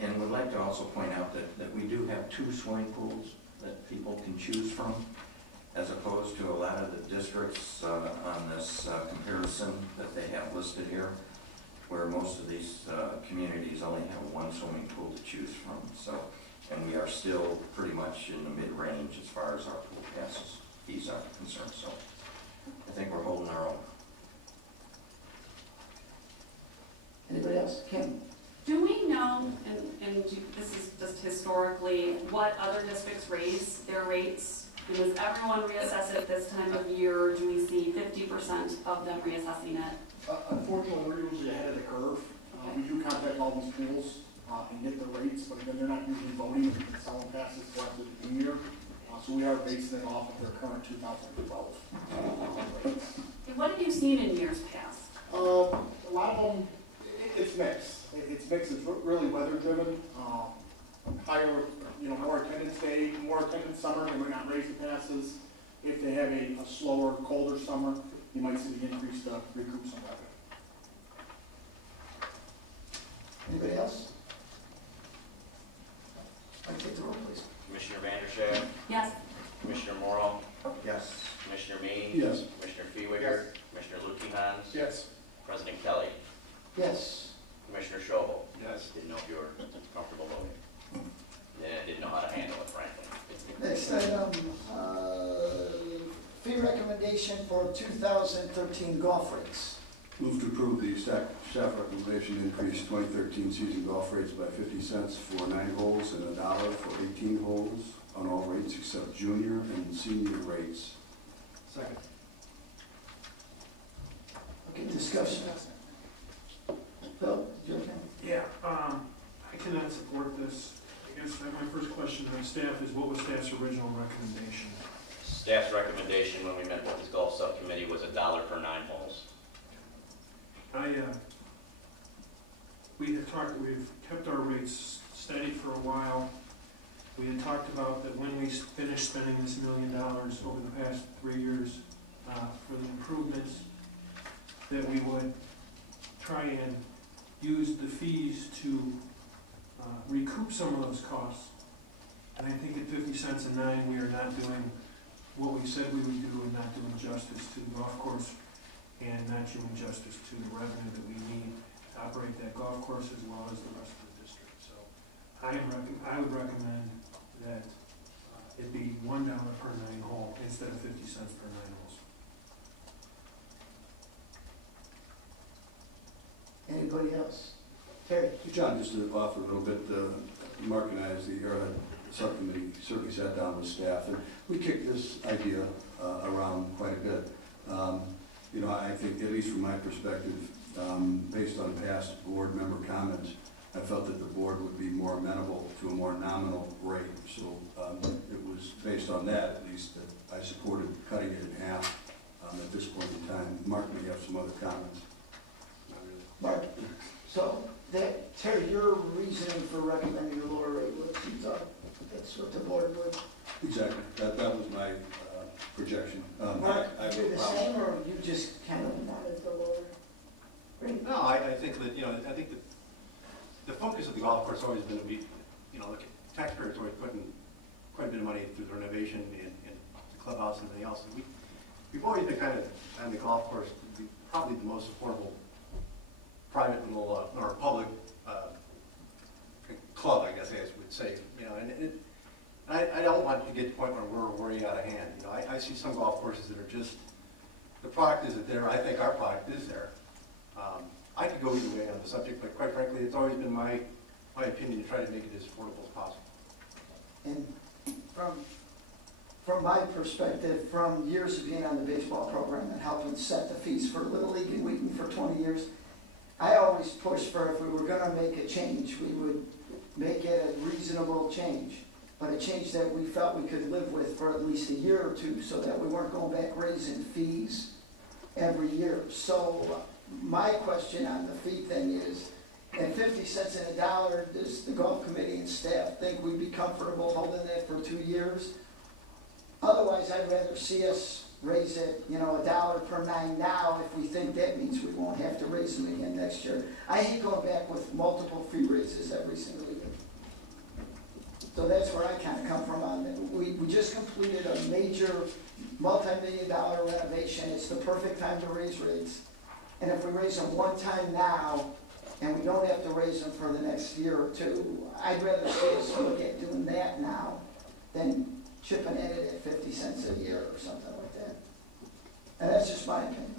And would like to also point out that we do have 2 swimming pools that people can choose from, as opposed to a lot of the districts on this comparison that they have listed here, where most of these communities only have 1 swimming pool to choose from. So, and we are still pretty much in the mid-range as far as our pool passes fees are concerned. So I think we're holding our own. Anybody else? Kim? Do we know, and this is just historically, what other districts raise their rates? And does everyone reassess it this time of year, or do we see 50% of them reassessing it? Unfortunately, we're usually ahead of the curve. We do contact all these pools and get the rates, but again, they're not usually voting and selling passes collected in the year. So we are basing it off of their current 2012 rates. And what have you seen in years past? A lot of them, it's mixed. It's mixed. It's really weather driven. Higher, more attendance day, more attendance summer, they might not raise the passes. If they have a slower, colder summer, you might see the increase to recoup some revenue. Anybody else? Mike, take the roll, please. Commissioner Vandershaft, Yes. Commissioner Morrow, Yes. Commissioner Mead, Yes. Commissioner Fiewiger, Commissioner Lutkey-Hans, Yes. President Kelly, Yes. Commissioner Schobel. Yes. Didn't know if you were comfortable voting. Yeah, didn't know how to handle it, frankly. Next item, fee recommendation for 2013 golf rates. Move to approve the staff recommendation increase 2013 season golf rates by 50 cents for 9 holes and $1 for 18 holes on all rates except junior and senior rates. Second. Okay, discussion. Phil, your turn. Yeah, I cannot support this. I guess my first question on staff is, what was staff's original recommendation? Staff's recommendation when we met with the golf subcommittee was $1 per 9 holes. We've kept our rates steady for a while. We had talked about that when we finish spending this $1 million over the past 3 years for the improvements, that we would try and use the fees to recoup some of those costs. And I think at 50 cents a 9, we are not doing what we said we would do and not doing justice to the golf course and not doing justice to the revenue that we need to operate that golf course as well as the rest of the district. So I would recommend that it be $1 per 9 hole instead of 50 cents per 9 holes. Anybody else? Terry? John, just to offer a little bit, Mark and I, as the Arrowhead Subcommittee, certainly sat down with staff, and we kicked this idea around quite a bit. I think, at least from my perspective, based on past board member comments, I felt that the board would be more amenable to a more nominal rate. So it was based on that, at least, that I supported cutting it in half at this point in time. Mark may have some other comments. Mark? So, Terry, your reasoning for recommending a lower rate was you thought that's what the board would? Exactly. That was my projection. Mark, I have you no the problem. same, or you just kind of wanted the lower rate? No, I think that, I think that the focus of the golf course has always been to be, look, taxpayers always putting quite a bit of money through the renovation and the clubhouse and everything else. And we've always been kind of, on the golf course, probably the most affordable private little, or public club, I guess I would say. I don't want to get to the point where we're way out of hand. I see some golf courses that are just, the product isn't there. I think our product is there. I could go either way on the subject, but quite frankly, it's always been my opinion to try to make it as affordable as possible. And from my perspective, from years of being on the baseball program and helping set the fees for Little League in Wheaton for 20 years, I always pushed for, if we were going to make a change, we would make it a reasonable change, but a change that we felt we could live with for at least a year or two, so that we weren't going back raising fees every year. So my question on the fee thing is, at 50 cents and $1, does the golf committee and staff think we'd be comfortable holding that for 2 years? Otherwise, I'd rather see us raise it, $1 per nine now, if we think that means we won't have to raise them again next year. I hate going back with multiple fee raises every single year. So that's where I kind of come from on that. We just completed a major multi-million-dollar renovation. It's the perfect time to raise rates. And if we raise them one time now, and we don't have to raise them for the next year or two, I'd rather see us look at doing that now than chipping at it at 50 cents a year or something like that. And that's just my opinion.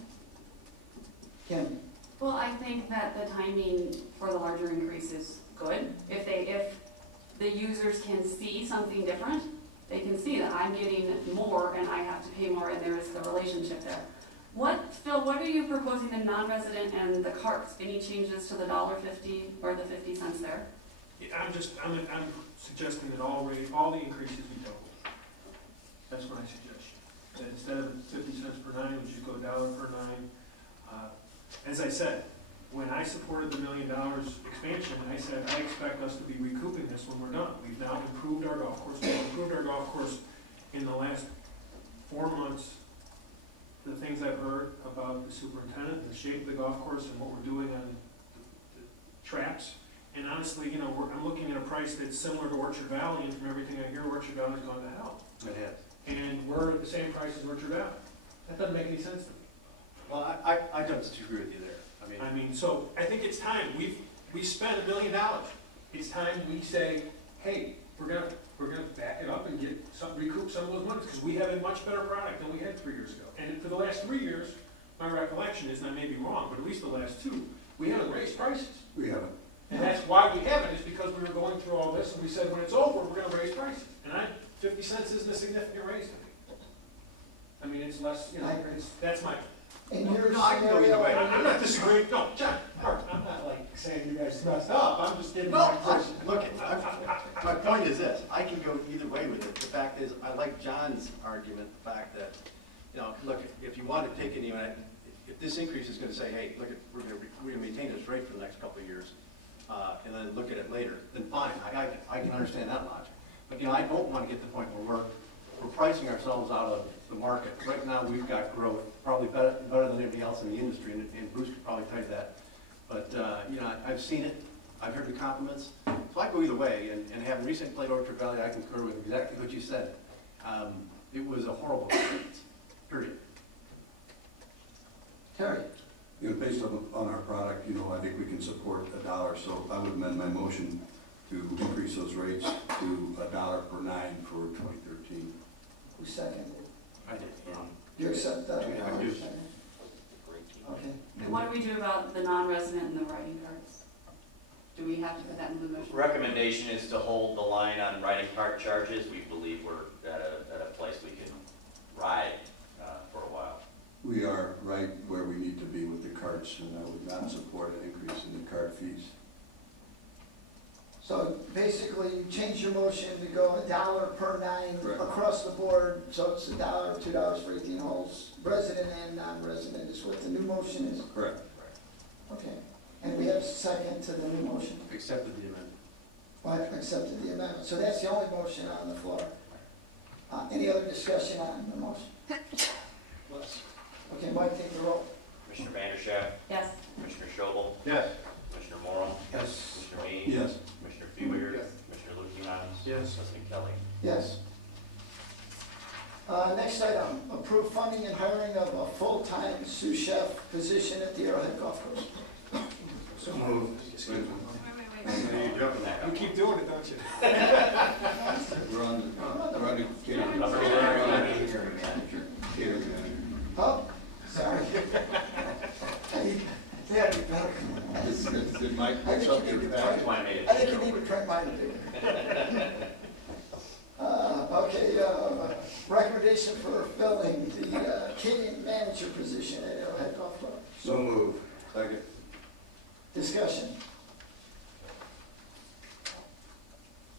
Kim? Well, I think that the timing for the larger increase is good. If the users can see something different, they can see that I'm getting more and I have to pay more, and there is the relationship there. Phil, what are you proposing in non-resident and the carts? Any changes to the $1.50 or the 50 cents there? I'm suggesting that all the increases be doubled. That's my suggestion. That instead of 50 cents per nine, we should go $1 per nine. As I said, when I supported the $1 million expansion, I said I expect us to be recouping this when we're done. We've now improved our golf course. We've improved our golf course in the last 4 months. The things I've heard about the superintendent, the shape of the golf course, and what we're doing on the traps. And honestly, I'm looking at a price that's similar to Orchard Valley, and from everything I hear, Orchard Valley's gone to hell. It has. And we're at the same price as Orchard Valley. That doesn't make any sense to me. Well, I don't disagree with you there. So I think it's time. We spent $1 million. It's time we say, hey, we're gonna back it up and recoup some of those monies, because we have a much better product than we had 3 years ago. And for the last 3 years, my recollection is, and I may be wrong, but at least the last 2, we haven't raised prices. We haven't. And that's why we haven't, is because we were going through all this, and we said, when it's over, we're gonna raise prices. And 50 cents isn't a significant raise to me. It's less, that's my. In your No, I can go either way. I'm not disagreeing, no, John, Mark, I'm not saying you guys messed up, I'm just giving my impression. Look, my point is this, I can go either way with it. The fact is, I like John's argument, the fact that, look, if you want to take if this increase is going to say, hey, look, we're going to maintain this rate for the next couple of years, and then look at it later, then fine, I can understand that logic. But, I don't want to get to the point where we're pricing ourselves out of the market. Right now, we've got growth, probably better than anybody else in the industry, and Bruce could probably tell you that. But, I've seen it, I've heard the compliments, so I go either way, and having recently played Orchard Valley, I concur with exactly what you said. It was a horrible experience, period. Terry? Based on our product, I think we can support $1, so I would amend my motion to increase those rates to $1 per nine for 2013. Who seconded? I did. You accept that? I do. Okay. And what do we do about the non-resident and the writing cards? Do we have to put that in the motion? Recommendation is to hold the line on writing cart charges. We believe we're at a place we can ride for a while. We are right where we need to be with the carts, and I would not support an increase in the cart fees. So basically, you change your motion to go $1 per nine Correct. across the board, so it's $1, $2 for 18 holes, resident and non-resident is what the new motion is? Correct. Okay. And we have a second to the new motion? Accepted the amendment. Well, I've accepted the amendment. So that's the only motion on the floor. Any other discussion on the motion? Okay, Mike, take the roll. Commissioner Vandershaft, Yes. Commissioner Schobel, Yes. Commissioner Morrow, Yes. Commissioner Mead, Yes. Commissioner Fieber, Yes. Commissioner Lukianos, Yes. President Kelly. Yes. Next item, approve funding and hiring of a full-time sous chef position at the Arrowhead Golf Course. So moved. You keep doing it, don't you? We're on the catering. Catering manager. Catering manager. Oh, sorry. Yeah, you better. Did Mike I fix think up you your need to package? print, I think you need to print mine bigger. Okay, recommendation for filling the catering manager position at Arrowhead Golf Club. So moved. Second. Discussion.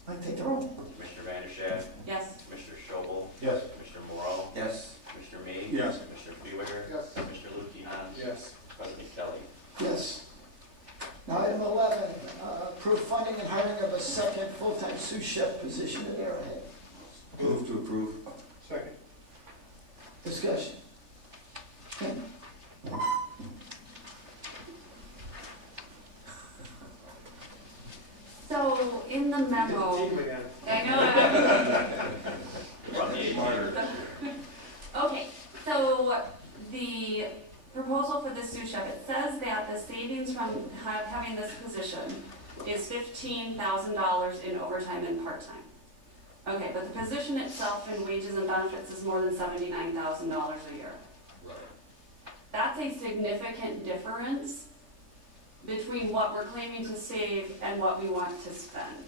Mike, take the roll. Commissioner Vandershaft, Yes. Commissioner Schobel, Yes. Commissioner Morrow, Yes. Commissioner Mead, Yes. Commissioner Fieber, Yes. Commissioner Lukianos, Yes. President Kelly. Yes. Now, item 11, approve funding and hiring of a second full-time sous chef position at Arrowhead. Move to approve. Second. Discussion. So in the memo, Take him again. I know. Run the HR. Okay, so the proposal for the sous chef, it says that the savings from having this position is $15,000 in overtime and part-time. Okay, but the position itself in wages and benefits is more than $79,000 a year. Right. That's a significant difference between what we're claiming to save and what we want to spend.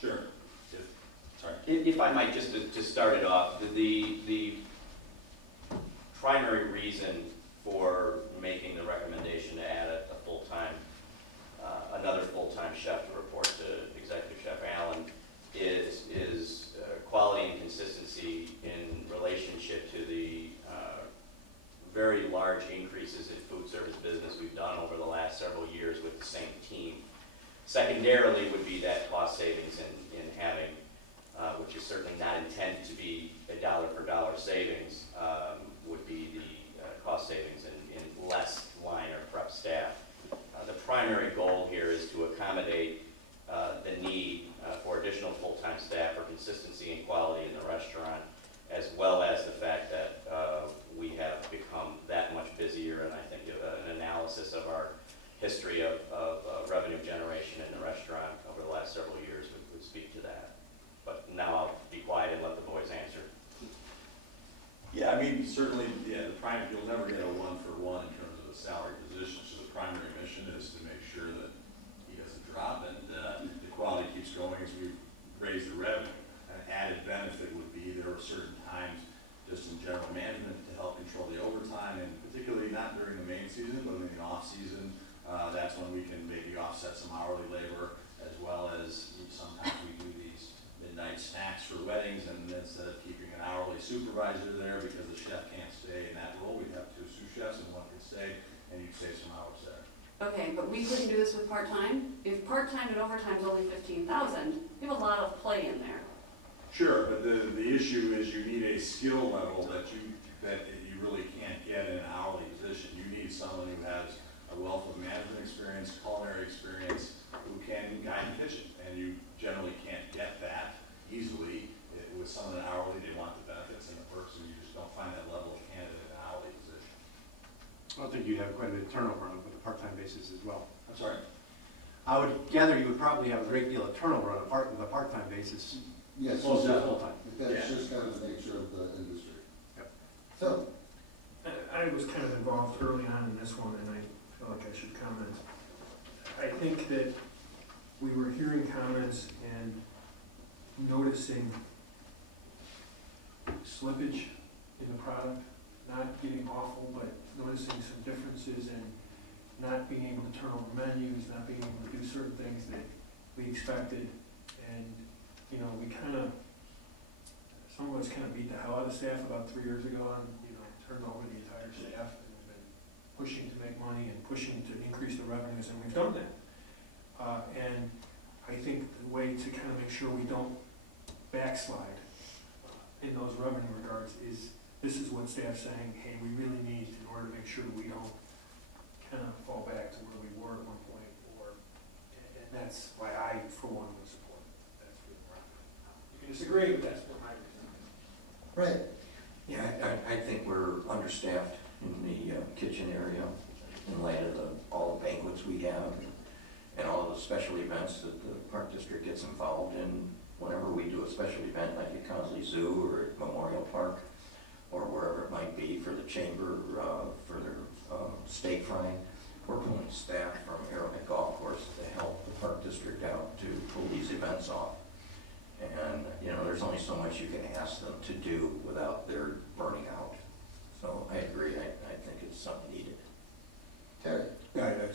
Sure. Sorry. If I might, just to start it off, the primary reason for making the recommendation to add a full-time, another full-time chef to report to Executive Chef Allen is quality and consistency in relationship to the very large increases in food service business we've done over the last several years with the same team. Secondarily would be that cost savings in having, which is certainly not intended to be a dollar for dollar savings, would be the cost savings in less line or prep staff. The primary goal here is to accommodate the need for additional full-time staff for consistency and quality in the restaurant, as well as the fact that we have become that much busier, and I think an analysis of our history of revenue generation in the restaurant over the last several years would speak to that. But now I'll be quiet and let the boys answer. Yeah, I mean, certainly, yeah, you'll never get a one-for-one in terms of a salary position, so the primary mission is to make sure that he doesn't drop and the quality keeps going as we raise the revenue. An added benefit would be there are certain times just in general management to help control the overtime, and particularly not during the main season, but in the off-season, that's when we can maybe offset some hourly labor, as well as sometimes we do these midnight snacks for weddings, and instead of keeping an hourly supervisor there because the chef can't stay in that role, we'd have two sous chefs and one could stay, and you'd save some hours there. Okay, but we couldn't do this with part-time? If part-time and overtime is only $15,000, we have a lot of play in there. Sure, but the issue is you need a skill level that you really can't get in an hourly position. You need someone who has a wealth of management experience, culinary experience, who can guide the kitchen, and you generally can't get that easily. With someone hourly, they want the benefits and the perks, and you just don't find that level of candidate in an hourly position. I don't think you'd have quite a bit of turnover on it with a part-time basis as well. I'm sorry? I would gather you would probably have a great deal of turnover on with a part-time basis. Yes, Well, so not full-time. that's just kind of the nature of the industry. So, I was kind of involved early on in this one, and I feel like I should comment. I think that we were hearing comments and noticing slippage in the product, not getting awful, but noticing some differences in not being able to turn over menus, not being able to do certain things that we expected. And, you know, some of us kind of beat the hell out of staff about 3 years ago on, turned over the entire staff, and we've been pushing to make money and pushing to increase the revenues, and we've done that. And I think the way to kind of make sure we don't backslide in those revenue regards is, this is what staff's saying, hey, we really need in order to make sure that we don't kind of fall back to where we were at one point, and that's why I, for one, would support that. You can disagree, but that's what my reason is. Right. Yeah, I think we're understaffed in the kitchen area in light of all the banquets we have and all of the special events that the Park District gets involved in. Whenever we do a special event like at Consley Zoo or at Memorial Park or wherever it might be for the chamber, for their steak frying, we're pulling staff from Arrowhead Golf Course to help the Park District out to pull these events off. And, you know, there's only so much you can ask them to do without their burning out. So I agree, I think it's something needed. Terry? Yeah, I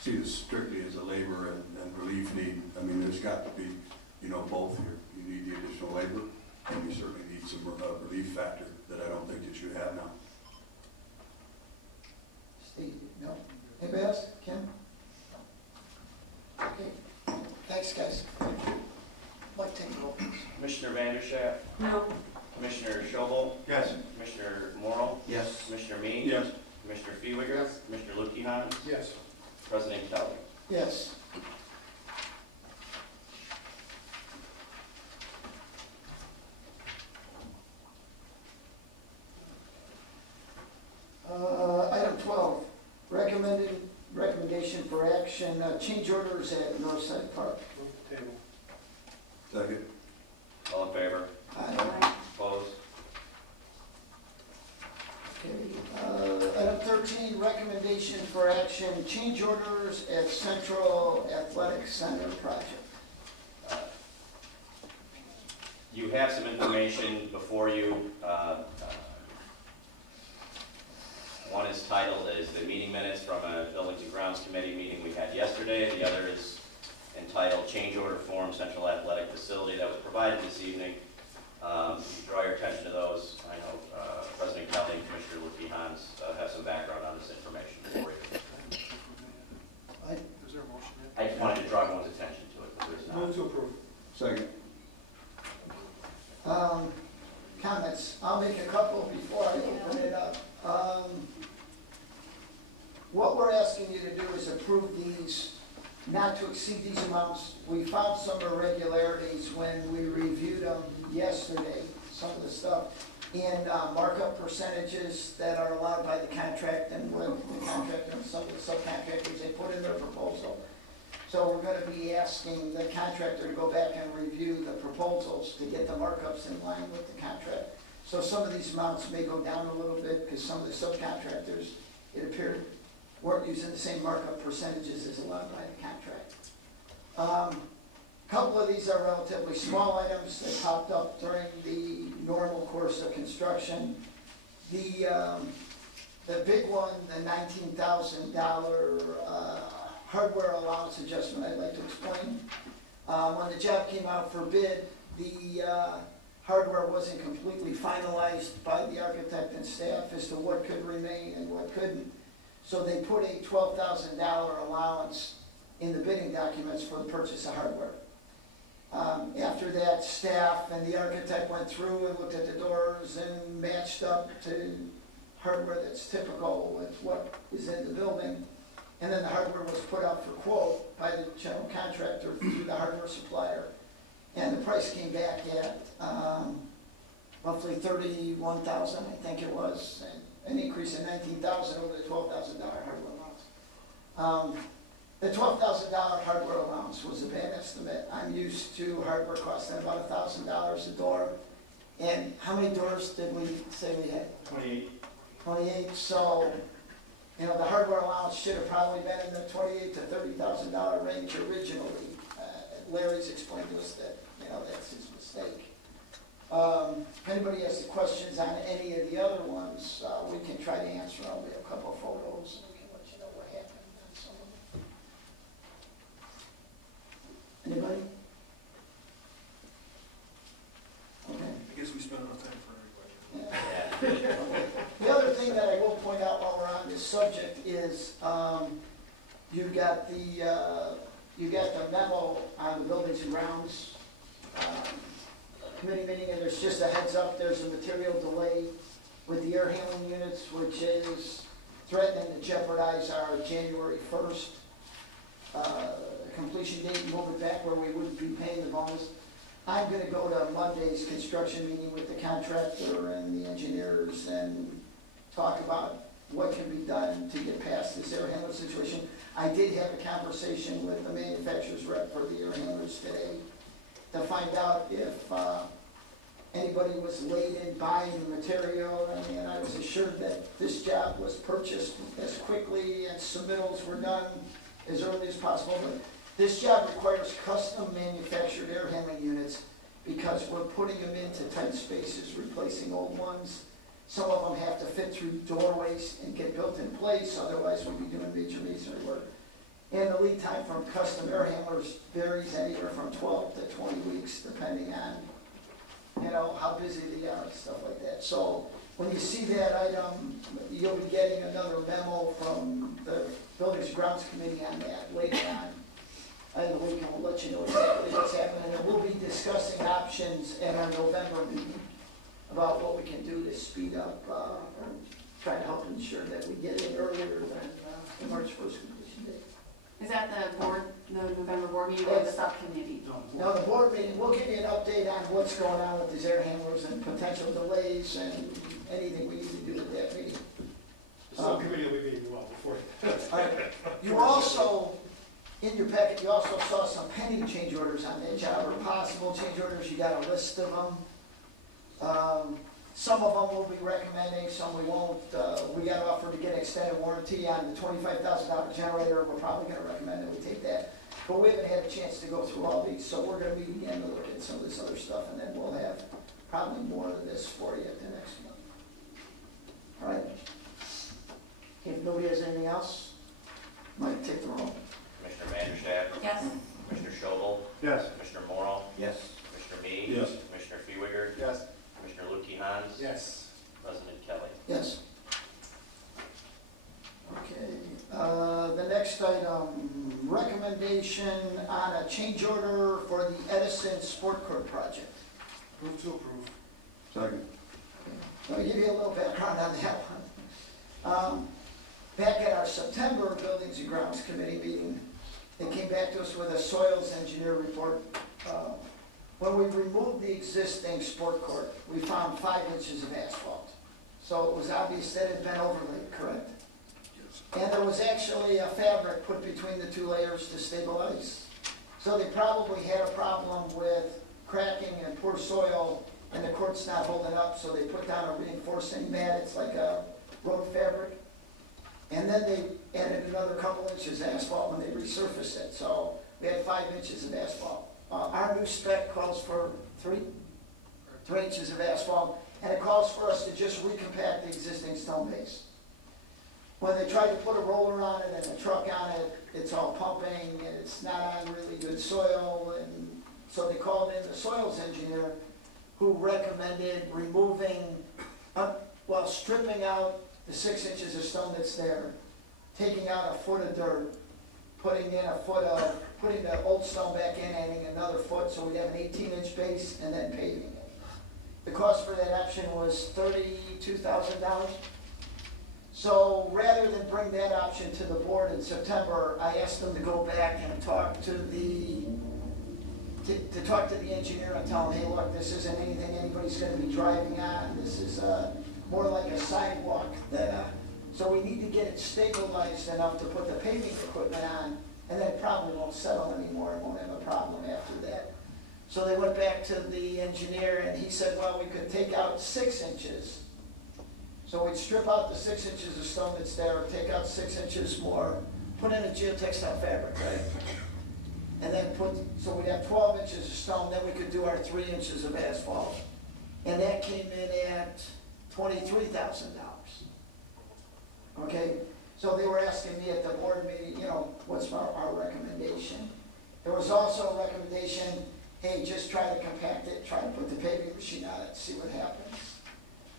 see this strictly as a labor and relief need. I mean, there's got to be, you know, both here. You need the additional labor, and you certainly need some relief factor that I don't think you should have now. Steve? No? Anybody else? Kim? Okay. Thanks, guys. Mike, take the roll, please. Commissioner Vandershaft? No. Commissioner Schobel? Yes. Commissioner Morrow? Yes. Commissioner Mead? Yes. Commissioner Fiewiger? Yes. Commissioner Lukihan? Yes. President Kelly? Yes. Item 12, recommendation for action, change orders at Northside Park. Move the table. Second. All in favor? Aye. Opposed? Okay. Item 13, recommendation for action, change orders at Central Athletic Center project. You have some information before you. One is titled as the meeting minutes from a Buildings and Grounds Committee meeting we had yesterday. The other is entitled Change Order Form Central Athletic Facility that was provided this evening. Draw your attention to those. I know President Kelly and Commissioner Lukihan have some background on this information for you. Is there a motion yet? I just wanted to draw everyone's attention to it, but there's not. Move to approve. Second. Comments? I'll make a couple before I open it up. What we're asking you to do is approve these, not to exceed these amounts. We found some irregularities when we reviewed them yesterday, some of the stuff in markup percentages that are allowed by the contract and what the contractor and some of the subcontractors they put in their proposal. So we're going to be asking the contractor to go back and review the proposals to get the markups in line with the contract. So some of these amounts may go down a little bit because some of the subcontractors, it appeared, weren't using the same markup percentages as allowed by the contract. A couple of these are relatively small items that popped up during the normal course of construction. The big one, the $19,000 hardware allowance adjustment, I'd like to explain. When the job came out for bid, the hardware wasn't completely finalized by the architect and staff as to what could remain and what couldn't. So they put a $12,000 allowance in the bidding documents for the purchase of hardware. After that, staff and the architect went through and looked at the doors and matched up to hardware that's typical with what is in the building. And then the hardware was put out for quote by the general contractor through the hardware supplier. And the price came back at roughly $31,000, I think it was, and an increase of $19,000 over the $12,000 hardware allowance. The $12,000 hardware allowance was a bad estimate. I'm used to hardware costing about $1,000 a door. And how many doors did we say we had? 28. 28. So, you know, the hardware allowance should have probably been in the $28,000 to $30,000 range originally. Larry's explained to us that, you know, that's his mistake. If anybody has any questions on any of the other ones, we can try to answer them. We have a couple of photos and we can let you know what happened on some of them. Anybody? Okay. I guess we spent enough time for everybody. Yeah. The other thing that I will point out while we're on this subject is you've got the memo on the buildings and grounds committee meeting, and there's just a heads up, there's a material delay with the air handling units, which is threatening to jeopardize our January 1st completion date, move it back where we wouldn't be paying the bonus. I'm gonna go to Monday's construction meeting with the contractor and the engineers and talk about what can be done to get past this air handler situation. I did have a conversation with the manufacturer's rep for the air handlers today to find out if anybody was late in buying the material, and I was assured that this job was purchased as quickly and submittals were done as early as possible. But this job requires custom manufactured air handling units because we're putting them into tight spaces, replacing old ones. Some of them have to fit through doorways and get built in place, otherwise we'd be doing major masonry work. And the lead time from custom air handlers varies anywhere from 12 to 20 weeks, depending on, you know, how busy they are and stuff like that. So when you see that item, you'll be getting another memo from the Buildings and Grounds Committee on that later on in the week, and we'll let you know exactly what's happening. And we'll be discussing options at our November meeting about what we can do to speed up or try to help ensure that we get in earlier than the March 1st completion date. Is that the board, the November board meeting or the subcommittee? Now, the board meeting, we'll give you an update on what's going on with these air handlers and potential delays and anything we need to do at that meeting. The subcommittee will be meeting well before. All right. You also, in your packet, you also saw some pending change orders on that job, or possible change orders. You got a list of them. Some of them we'll be recommending, some we won't. We got an offer to get extended warranty on the $25,000 generator. We're probably going to recommend that we take that. But we haven't had a chance to go through all these, so we're going to meet again to look at some of this other stuff, and then we'll have probably more of this for you at the next one. All right? If nobody has anything else, Mike, take the roll. Commissioner Vanderstack? Yes. Commissioner Schobel? Yes. Commissioner Morrow? Yes. Commissioner Meade? Yes. Commissioner Fiewiger? Yes. Commissioner Lukey Hans? Yes. President Kelly? Yes. Okay, the next item, recommendation on a change order for the Edison Sport Court project. Move to approve. Second. Let me give you a little background on that one. Back at our September Buildings and Grounds Committee meeting, they came back to us with a soils engineer report. When we removed the existing sport court, we found 5 inches of asphalt. So it was obvious that it had been overlaid, correct? Yes. And there was actually a fabric put between the 2 layers to stabilize. So they probably had a problem with cracking and poor soil, and the court's not holding up, so they put down a reinforcing mat. It's like a road fabric. And then they added another couple inches of asphalt when they resurfaced it. So we had 5 inches of asphalt. Our new spec calls for 3 inches of asphalt, and it calls for us to just recompact the existing stone base. When they tried to put a roller on it and a truck on it, it's all pumping and it's not on really good soil, and so they called in the soils engineer, who recommended removing, stripping out the 6 inches of stone that's there, taking out a foot of dirt, putting in a foot of, putting the old stone back in, adding another foot, so we'd have an 18-inch base, and then paving it. The cost for that option was $32,000. So rather than bring that option to the board in September, I asked them to go back and talk to the engineer and tell him, hey, look, this isn't anything anybody's going to be driving on. This is more like a sidewalk. So we need to get it stabilized enough to put the paving equipment on, and then it probably won't settle anymore and won't have a problem after that. So they went back to the engineer, and he said, well, we could take out 6 inches. So we'd strip out the 6 inches of stone that's there, take out 6 inches more, put in a geotextile fabric, right? And then so we'd have 12 inches of stone, then we could do our 3 inches of asphalt. And that came in at $23,000. Okay, so they were asking me at the board meeting, you know, what's our recommendation? There was also a recommendation, hey, just try to compact it, try to put the paving machine on it, see what happens.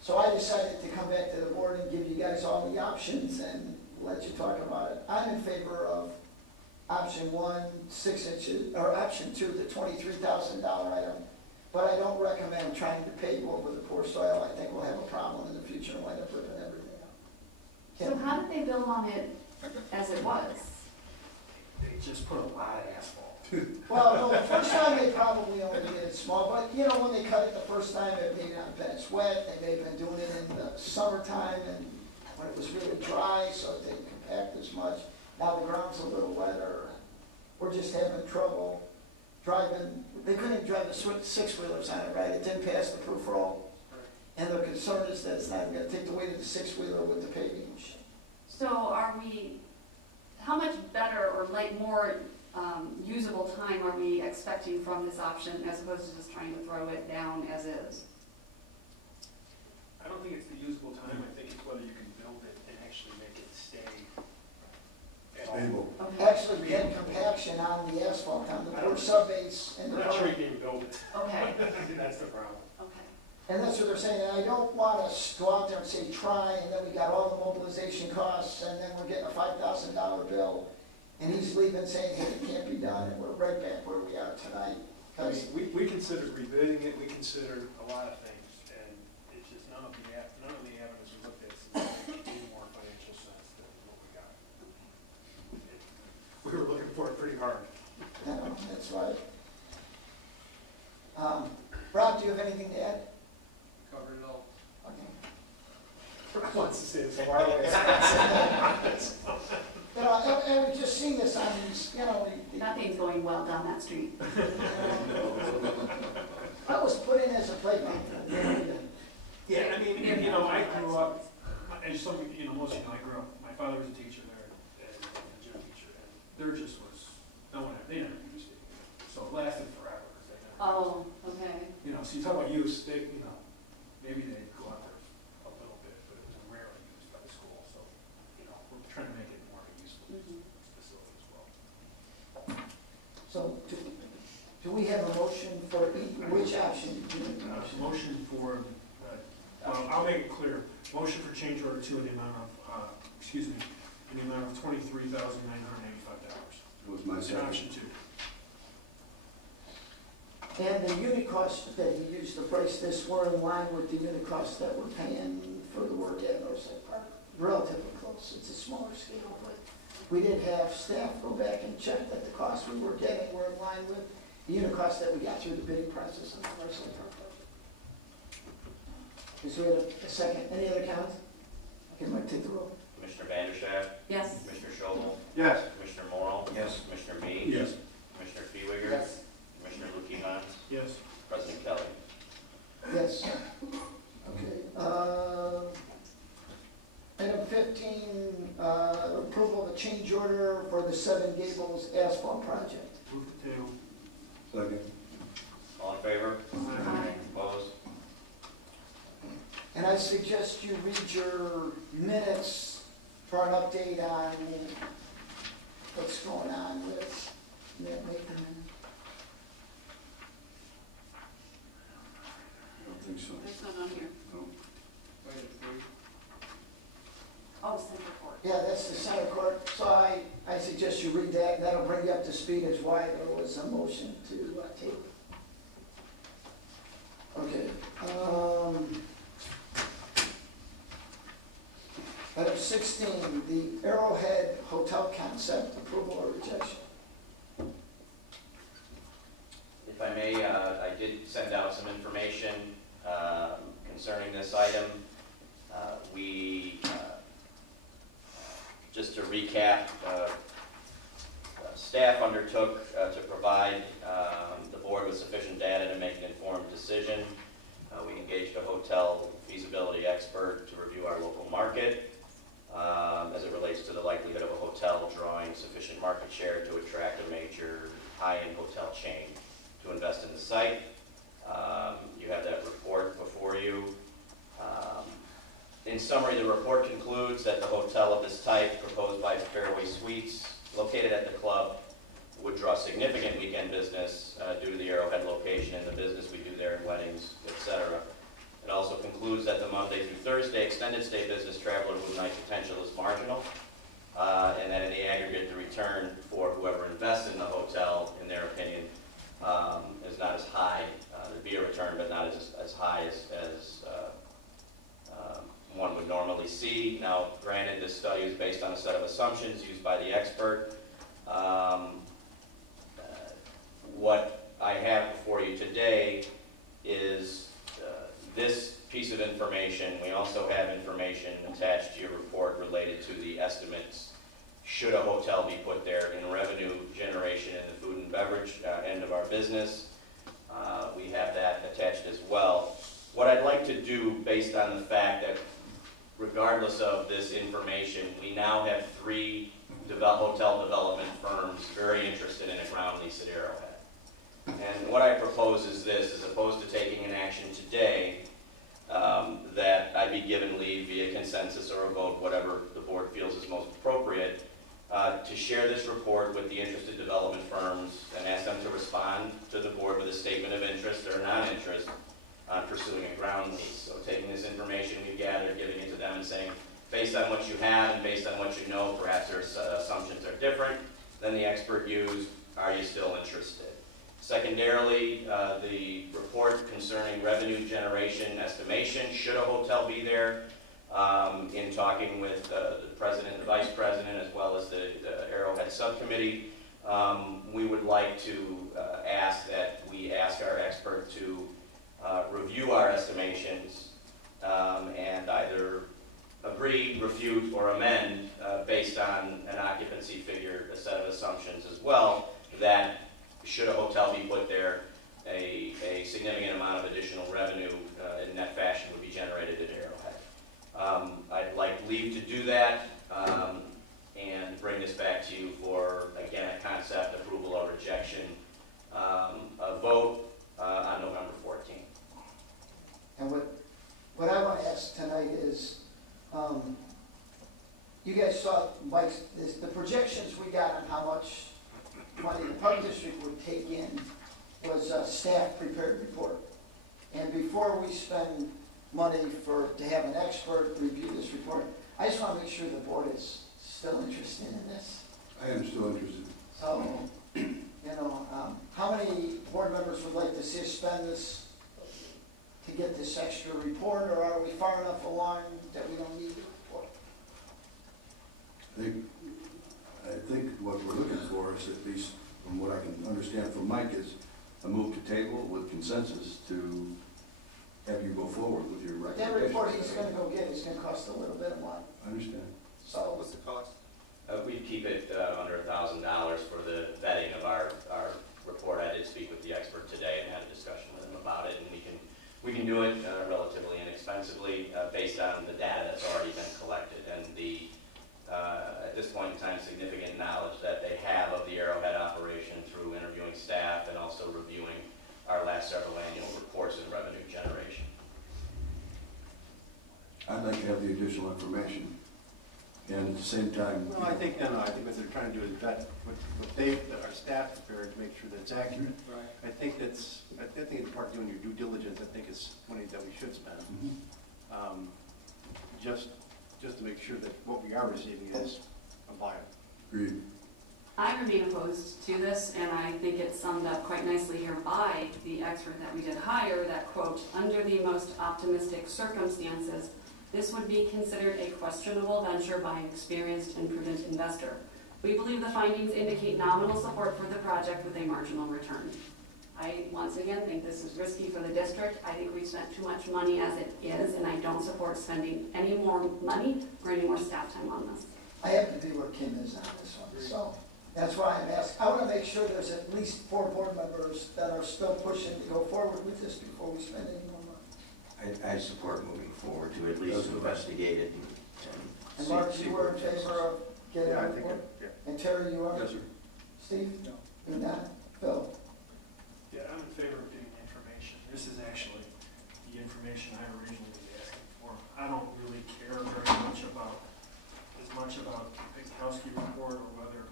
So I decided to come back to the board and give you guys all the options and let you talk about it. I'm in favor of option 1, 6 inches, or option 2, the $23,000 item, but I don't recommend trying to pave over the poor soil. I think we'll have a problem in the future and wind up ripping everything up. So Kim? how did they build on it as it was? They just put a lot of asphalt. Well, no, the first time they probably only did it small, but you know, when they cut it the first time, it may not have been as wet, they may have been doing it in the summertime and when it was really dry, so it didn't compact as much. Now the ground's a little wetter, we're just having trouble driving, they couldn't even drive the six-wheelers on it, right? It didn't pass the proof roll. And the concern is that it's not even gonna take the weight of the six-wheeler with the paving machine. So are we, how much better or like more usable time are we expecting from this option as opposed to just trying to throw it down as is? I don't think it's the usable time, I think it's whether you can build it and actually make it stay at all. Stable. Okay. Actually, we had compaction on the asphalt, on the poor sub-base and I'm the not sure road. you can even build it. Okay, That's the problem. okay. And that's what they're saying, and I don't want us to go out there and say, try, and then we got all the mobilization costs, and then we're getting a $5,000 bill, and he's leaving saying, hey, it can't be done, and we're right back where we are tonight. I 'Cause mean, we considered rebidding it, we considered a lot of things, and it's just none of the avenues we looked at made more financial sense than what we got. We were looking for it pretty hard. you know, that's right. Rob, do you have anything to add? Covered it all. Okay. Rob wants to say it's far away. You know, and we've just seen this on these, you know, Nothing's going well down that street. that was put in as a playground. Yeah, I mean, you know, I grew up, and some, you know, most of you know, I grew up, my father was a teacher there, and a gym teacher, and there just was, they never used it. So it lasted forever, because they never. Oh, okay. You know, so you talk about use, they, you know, maybe they'd go out there a little bit, but it was rarely used by the school, so, you know, we're trying to make it more of a useful facility as well. So, do we have a motion for which option? Do you make a motion? Motion for, well, I'll make it clear, motion for change order two in the amount of, in the amount of $23,985. That was my It's second. option two. And the unit cost that he used to price this were in line with the unit cost that we're paying for the work at Northside Park. Relatively close, it's a smaller scale, but we did have staff go back and check that the costs we were getting were in line with the unit cost that we got through the bidding process on the Northside Park project. Is there a second? Any other comments? Okay, Mike, take the roll. Commissioner Vandershaft, Yes. Commissioner Schobel, Yes. Commissioner Morrow, Yes. Commissioner Mead, Yes. Commissioner Fiewiger, Yes. Commissioner Lukian, Yes. President Kelly. Yes. Okay. Item 15, approval of a change order for the Seven Gables asphalt project. Move to table. Second. All in favor? Aye. Opposed? And I suggest you read your minutes for an update on what's going on with Nathan. I don't think so. That's not on here. No. Oh, Central Court. Yeah, that's the center court, so I suggest you read that, and that'll bring you up to speed as why there was a motion to table. Okay. Item 16, the Arrowhead Hotel concept, approval or rejection. If I may, I did send out some information concerning this item. Just to recap, staff undertook to provide the board with sufficient data to make an informed decision. We engaged a hotel feasibility expert to review our local market as it relates to the likelihood of a hotel drawing sufficient market share to attract a major high-end hotel chain to invest in the site. You have that report before you. In summary, the report concludes that the hotel of this type proposed by Fairway Suites, located at the club, would draw significant weekend business due to the Arrowhead location and the business we do there in weddings, etc. It also concludes that the Monday through Thursday extended stay business traveler room night potential is marginal, and that in the aggregate, the return for whoever invests in the hotel, in their opinion, is not as high. There'd be a see. Now, granted, this study is based on a set of assumptions used by the expert. What I have before you today is this piece of information. We also have information attached to your report related to the estimates should a hotel be put there in revenue generation in the food and beverage end of our business. We have that attached as well. What I'd like to do, based on the fact that regardless of this information, we now have 3 hotel development firms very interested in a ground lease at Arrowhead. And what I propose is this: as opposed to taking an action today, that I be given leave via consensus or a vote, whatever the board feels is most appropriate, to share this report with the interested development firms and ask them to respond to the board with a statement of interest or non-interest on pursuing a ground lease. So taking this information we've gathered, giving it to them and saying, based on what you have and based on what you know, perhaps their assumptions are different than the expert used. Are you still interested? Secondarily, the report concerning revenue generation estimation, should a hotel be there, in talking with the president and the vice president as well as the Arrowhead subcommittee, we would like to ask that we ask our expert to review our estimations and either agree, refute, or amend based on an occupancy figure, a set of assumptions as well, that should a hotel be put there, a significant amount of additional revenue in that fashion would be generated at Arrowhead. I'd like leave to do that and bring this back to you for, again, a concept approval or rejection, a vote on November 14th. And what I want to ask tonight is, you guys saw Mike's, the projections we got on how much money the Park District would take in was a staff prepared report. And before we spend money to have an expert review this report, I just want to make sure the board is still interested in this. I am still interested. So, how many board members would like to see us spend this to get this extra report, or are we far enough along that we don't need the report? I think what we're looking for is, at least from what I can understand from Mike, is a move to table with consensus to have you go forward with your That recommendations. report he's going to go get is going to cost a little bit of money. I understand. So What's the cost? We'd keep it under $1,000 for the vetting of our report. I did speak with the expert today and had a discussion with him about it, and we can do it relatively inexpensively based on the data that's already been collected and the at this point in time significant knowledge that they have of the Arrowhead operation through interviewing staff and also reviewing our last several annual reports and revenue generation. I'd like to have the additional information. And at the same time... Well, I think what they're trying to do is vet what our staff prepared to make sure that it's accurate. Right. I think it's part of doing your due diligence. I think it's money that we should spend. Just to make sure that what we are receiving is viable. Agreed. I remain opposed to this, and I think it's summed up quite nicely here by the expert that we did hire, that, quote, under the most optimistic circumstances, this would be considered a questionable venture by an experienced and prudent investor. We believe the findings indicate nominal support for the project with a marginal return. I, once again, think this is risky for the district. I think we've spent too much money as it is, and I don't support spending any more money or any more staff time on this. I have to be where Kim is on this one, so that's why I'm asking. I want to make sure there's at least 4 board members that are still pushing to go forward with this before we spend any more money. I support moving forward to at least investigate it And Mark, you were in favor of getting Yeah, a I think report? yeah. And Terry, you are? Yes, sir. Steve? No. You're not? Phil? Yeah, I'm in favor of getting information. This is actually the information I originally was asking for. I don't really care very much about the Pinkowski report, or whether,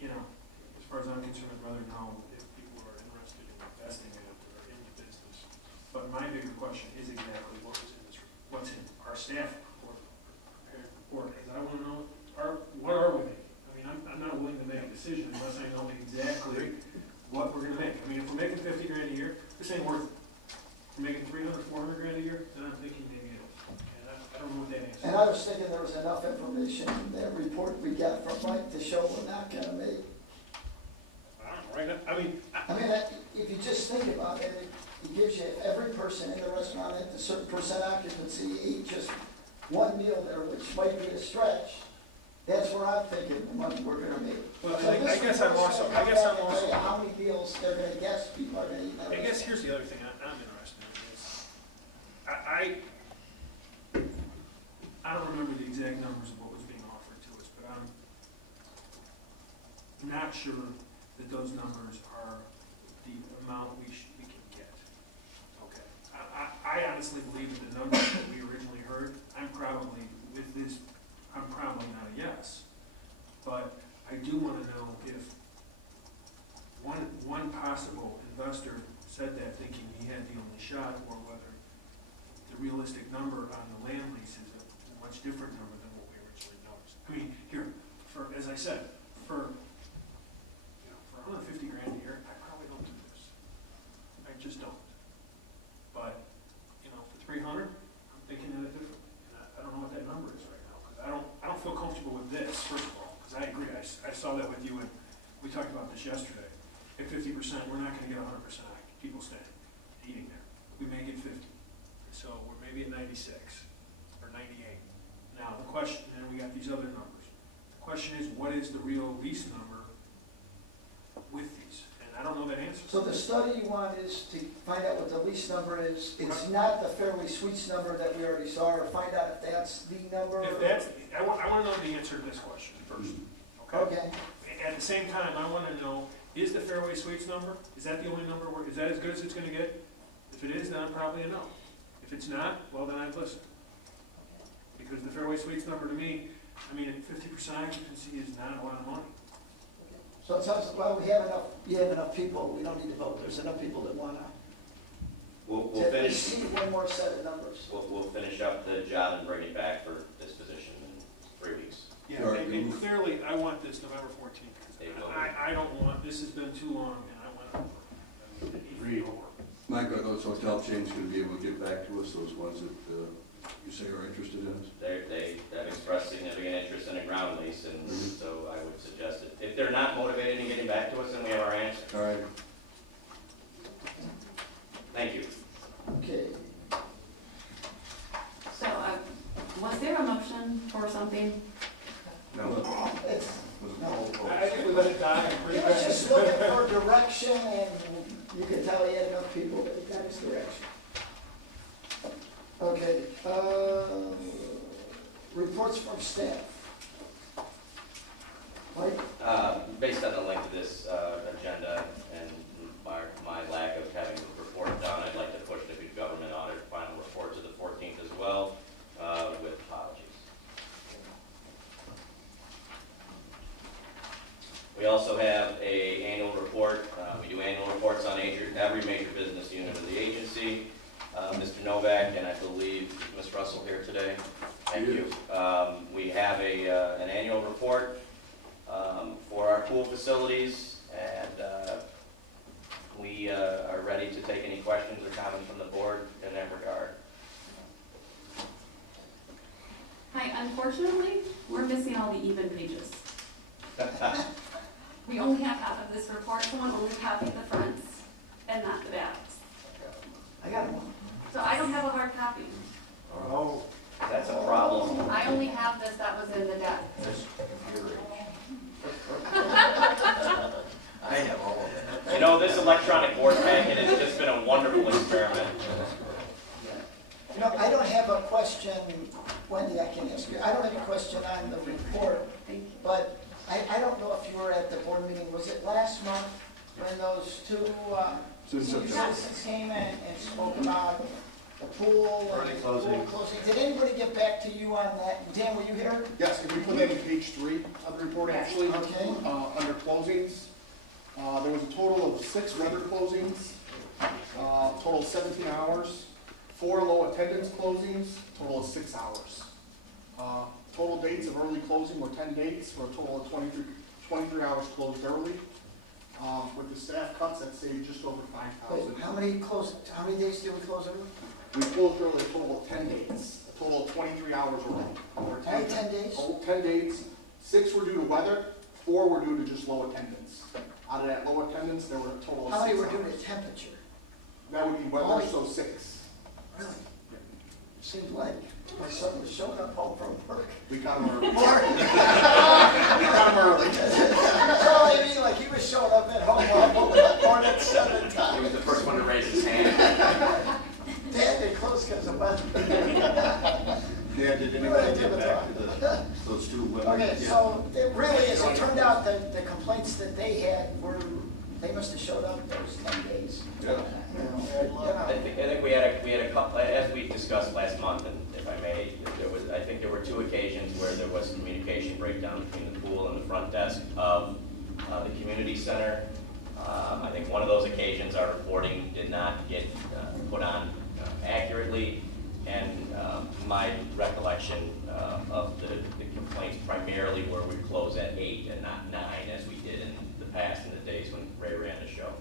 as far as I'm concerned, whether now if people are interested in investing in it or in the business. But my bigger question is exactly what's in our staff report, prepared report, because I want to know what are we making. I mean, I'm not willing to make a decision unless I know exactly what we're going to make. I mean, if we're making 50 grand a year, this ain't worth it. If we're making 300, 400 grand a year, then I'm thinking maybe it is. And I don't know what that answer is. And I was thinking there was enough information in that report we got from Mike to show we're not gonna make. I don't know, right now, I mean, If you just think about it, it gives you, if every person in the restaurant at a certain percent occupancy eat just one meal there, which might be a stretch, that's where I'm thinking the money we're gonna make. well, So I this guess I'm report's also, gonna I come guess back I'm and also, say how many meals they're gonna guess people are gonna eat. I guess here's the other thing I'm interested in is, I don't remember the exact numbers of what was being offered to us, but I'm not sure that those numbers are the amount we can get. Okay. I honestly believe that the numbers that we originally heard, I'm probably not a yes. But I do want to know if one possible investor said that thinking he had the only shot, or whether the realistic number on the land lease is a much different number than what we originally noticed. I mean, here, as I said, for 150 grand a year, I probably don't do this. I just don't. But, for 300, I'm thinking of it differently. And I don't know what that number is right now, because I don't feel comfortable with this, first of all, because I agree. I saw that with you, and we talked about this yesterday. At 50%, we're not going to get 100% people staying, eating there. We may get 50. So we're maybe at 96 or 98. Now, the question, and we got these other numbers. The question is, what is the real lease number with these? And I don't know that answer. So the study you want is to find out what the lease number is. It's not the Fairway Suites number that we already saw, or find out if that's the number. If that's, I want to know the answer to this question first. Okay. At the same time, I want to know, is the Fairway Suites number, is that the only number, is that as good as it's going to get? If it is, then I'm probably a no. If it's not, well, then I'd listen. Because the Fairway Suites number to me, I mean, at 50% occupancy is not a lot of money. So it sounds, well, you have enough people, we don't need to vote, there's enough people that wanna. We'll to finish, receive one more set of numbers. we'll finish up the job and bring it back for this position in 3 weeks. Yeah, and clearly, I want this November 14th. I don't want, this has been too long, and I want it over. Mike, are those hotel chains going to be able to get back to us, those ones that you say are interested in us? They have expressed significant interest in a ground lease, and so I would suggest that if they're not motivated in getting back to us, then we have our answer. All right. Thank you. Okay. So, was there a motion for something? No. I think we let it die. He was just looking for direction, and you could tell he had enough people that he got his direction. Okay, reports from staff. Mike? Based on the length of this agenda and my lack of having the report done, I'd like to push the good government audit final report to the 14th as well, with apologies. We also have an annual report. We do annual reports on every major business unit of the agency. Mr. Novak, and I believe Ms. Russell here today. Thank you. We have an annual report for our pool facilities, and we are ready to take any questions or comments from the board in that regard. Hi, unfortunately, we're missing all the even pages. We only have half of this report. Someone only copied the fronts and not the backs. I got one. So I don't have a hard copy. Oh, that's a problem. I only have this that was in the deck. I have all of it. You know, this electronic board packet has just been a wonderful experiment. You know, I don't have a question, Wendy, I can ask you. I don't have a question on the report, but I don't know if you were at the board meeting. Was it last month when those two citizens came in and spoke about the pool and the pool closing? Did anybody get back to you on that? Dan, were you here? Yes, and we put that in page 3 of the report, actually. Okay. Under closings, there was a total of 6 regular closings, total of 17 hours, 4 low attendance closings, total of 6 hours. Total dates of early closing were 10 dates, for a total of 23 hours closed early. With the staff cuts, that saved just over 5,000. How many days did we close early? We closed early a total of 10 dates. total of 23 hours or Only 10 days? 10 days. 6 were due to weather, 4 were due to just low attendance. Out of that low attendance, there were a total of 6 How many were hours. due to temperature? That would be weather, Only- so 6. Really? Seems like my son was showing up home from work. We got them early. Morning. We got them early. So I mean, like he was showing up at home more than 7 times. He was the first one to raise his hand. Dad, they closed because of weather. Yeah, did anybody get back to those two women? Okay, Yeah. so it really, as it turned out, the complaints that they had were, they must have showed up those 10 days. Yeah. I think we had a couple, as we discussed last month, and if I may, I think there were 2 occasions where there was communication breakdown between the pool and the front desk of the community center. I think one of those occasions, our reporting did not get put on accurately, and my recollection of the complaints primarily were we close at 8 and not 9, as we did in the past, in the days when Ray ran the show.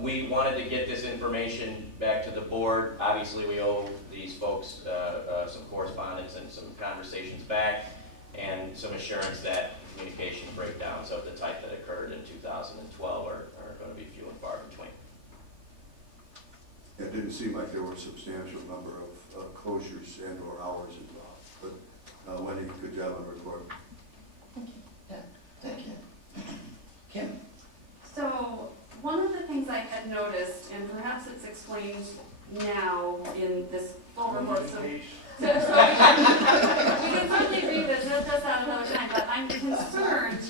We wanted to get this information back to the board. Obviously, we owe these folks some correspondence and some conversations back, and some assurance that communication breakdowns of the type that occurred in 2012 are going to be few and far between. It didn't seem like there were a substantial number of closures and or hours involved, but Wendy, good job on the report. Yeah, thank you. Kim? So, one of the things I had noticed, and perhaps it's explained now in this full report, so we can certainly revisit this at another time, but I'm concerned,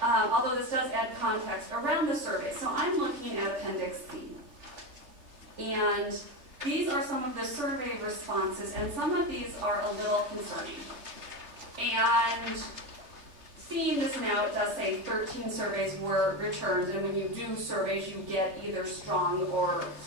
although this does add context, around the survey. So I'm looking at Appendix C. And these are some of the survey responses, and some of these are a little concerning. And seeing this now, it does say 13 surveys were returned, and when you do surveys, you get either strong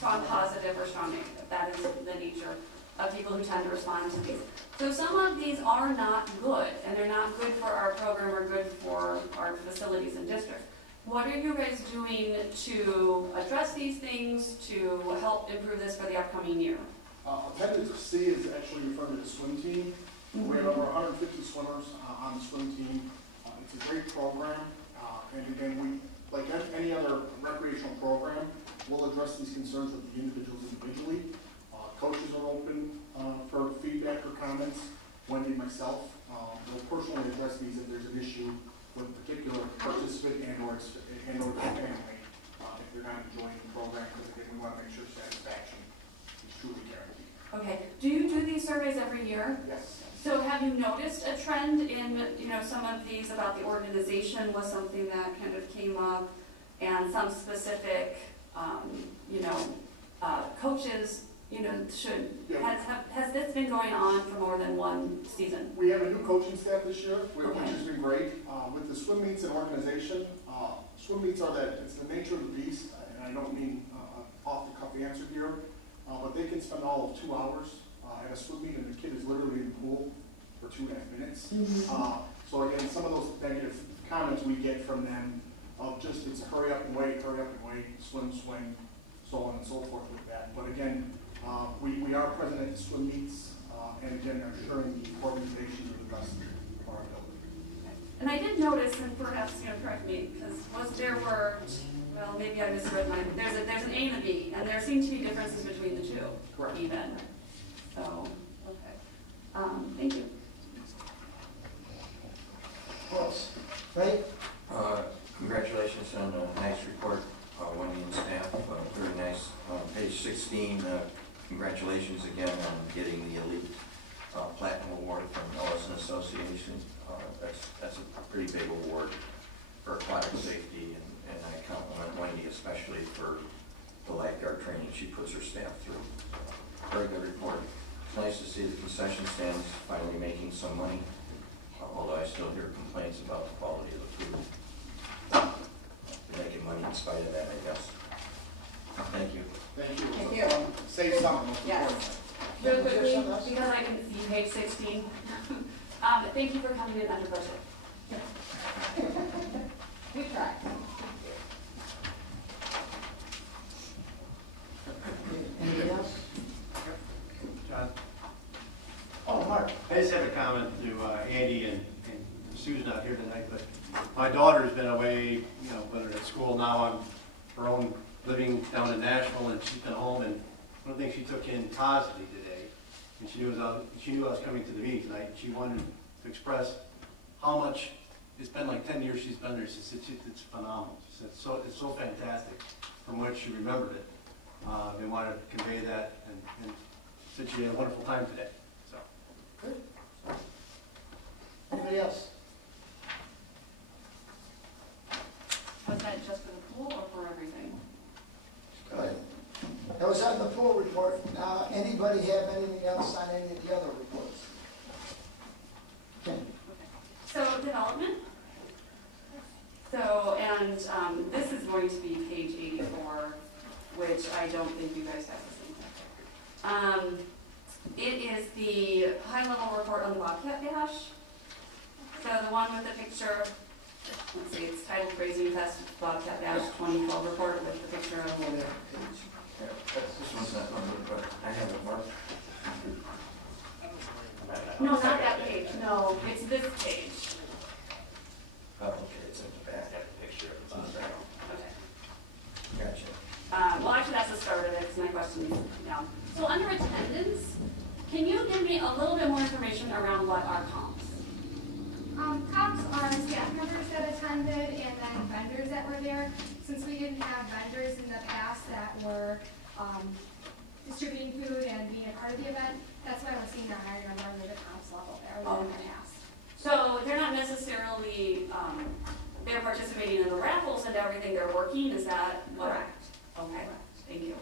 positive or strong negative. That is the nature of people who tend to respond to these. So some of these are not good, and they're not good for our program or good for our facilities and districts. What are you guys doing to address these things, to help improve this for the upcoming year? Appendix C is actually referring to the swim team. We have over 150 swimmers on the swim team. It's a great program, and again, we, like any other recreational program, we'll address these concerns with the individuals individually. Coaches are open for feedback or comments. Wendy and myself will personally address these if there's an issue with a particular participant and or their family, if they're not enjoying the program, because again, we want to make sure satisfaction is truly guaranteed. Okay. Do you do these surveys every year? Yes. So have you noticed a trend in, some of these about the organization was something that kind of came up, and some specific, coaches, has this been going on for more than one season? We have a new coaching staff this year, which has been great. With the swim meets and organization, swim meets it's the nature of the beast, and I don't mean off the cuff answer here, but they can spend all of 2 hours at a swim meet, and the kid is literally in the pool for 2.5 minutes. So again, some of those negative comments we get from them of just it's hurry up and wait, swim, swing, so on and so forth with that. But again, we are present at the swim meets, and again, are ensuring the organization of the best of our ability. And I did notice, and perhaps, correct me, because maybe I misread mine. There's an A and a B, and there seem to be differences between the two. Correct. Even. So, okay. Thank you. Close. Right? Congratulations on a nice report, Wendy and staff. Very nice. Page 16, congratulations again on getting the Elite Platinum Award from Ellison Association. That's a pretty big award for aquatic safety, and I compliment Wendy especially for the lifeguard training she puts her staff through. Very good report. It's nice to see the concession stands finally making some money, although I still hear complaints about the quality of the food. They're making money in spite of that, I guess. Thank you. Thank you. Thank you. Say something. Yes. Real quickly, because I didn't see page 16. Thank you for coming in under budget. We tried. Anybody else? John? now on her own, living down in Nashville, and she's been home, and one of the things she took in positively today, and she knew I was coming to the meeting tonight, and she wanted to express how much, it's been like 10 years she's been there. She said it's phenomenal. She said it's so fantastic from what she remembered it. They wanted to convey that, and said she had a wonderful time today. So. Good. Anybody else? Was that just for the pool or for everything? Good. That was on the pool report. Anybody have anything else on any of the other reports? Okay. So development. So, and this is going to be page 84, which I don't think you guys have the same. It is the high-level report on the Bobcat Dash. So the one with the picture, let's see, it's titled Grazing Fest Bobcat Dash 2012 report with the picture of the This one's not numbered, but I have it marked. No, not that page. No, it's this page. Oh, okay, it's in the back. I have a picture of the bottom. Okay. Gotcha. Well, actually, that's the start of it. It's my question now. So under attendance, can you give me a little bit more information around what are comps? Comps are staff members that attended and then vendors that were there. Since we didn't have vendors in the past that were distributing food and being a part of the event, that's why we're seeing a higher number under the comps level there than in the past. So they're not necessarily, they're participating in the raffles and everything, they're working, is that what? Correct. Okay, thank you.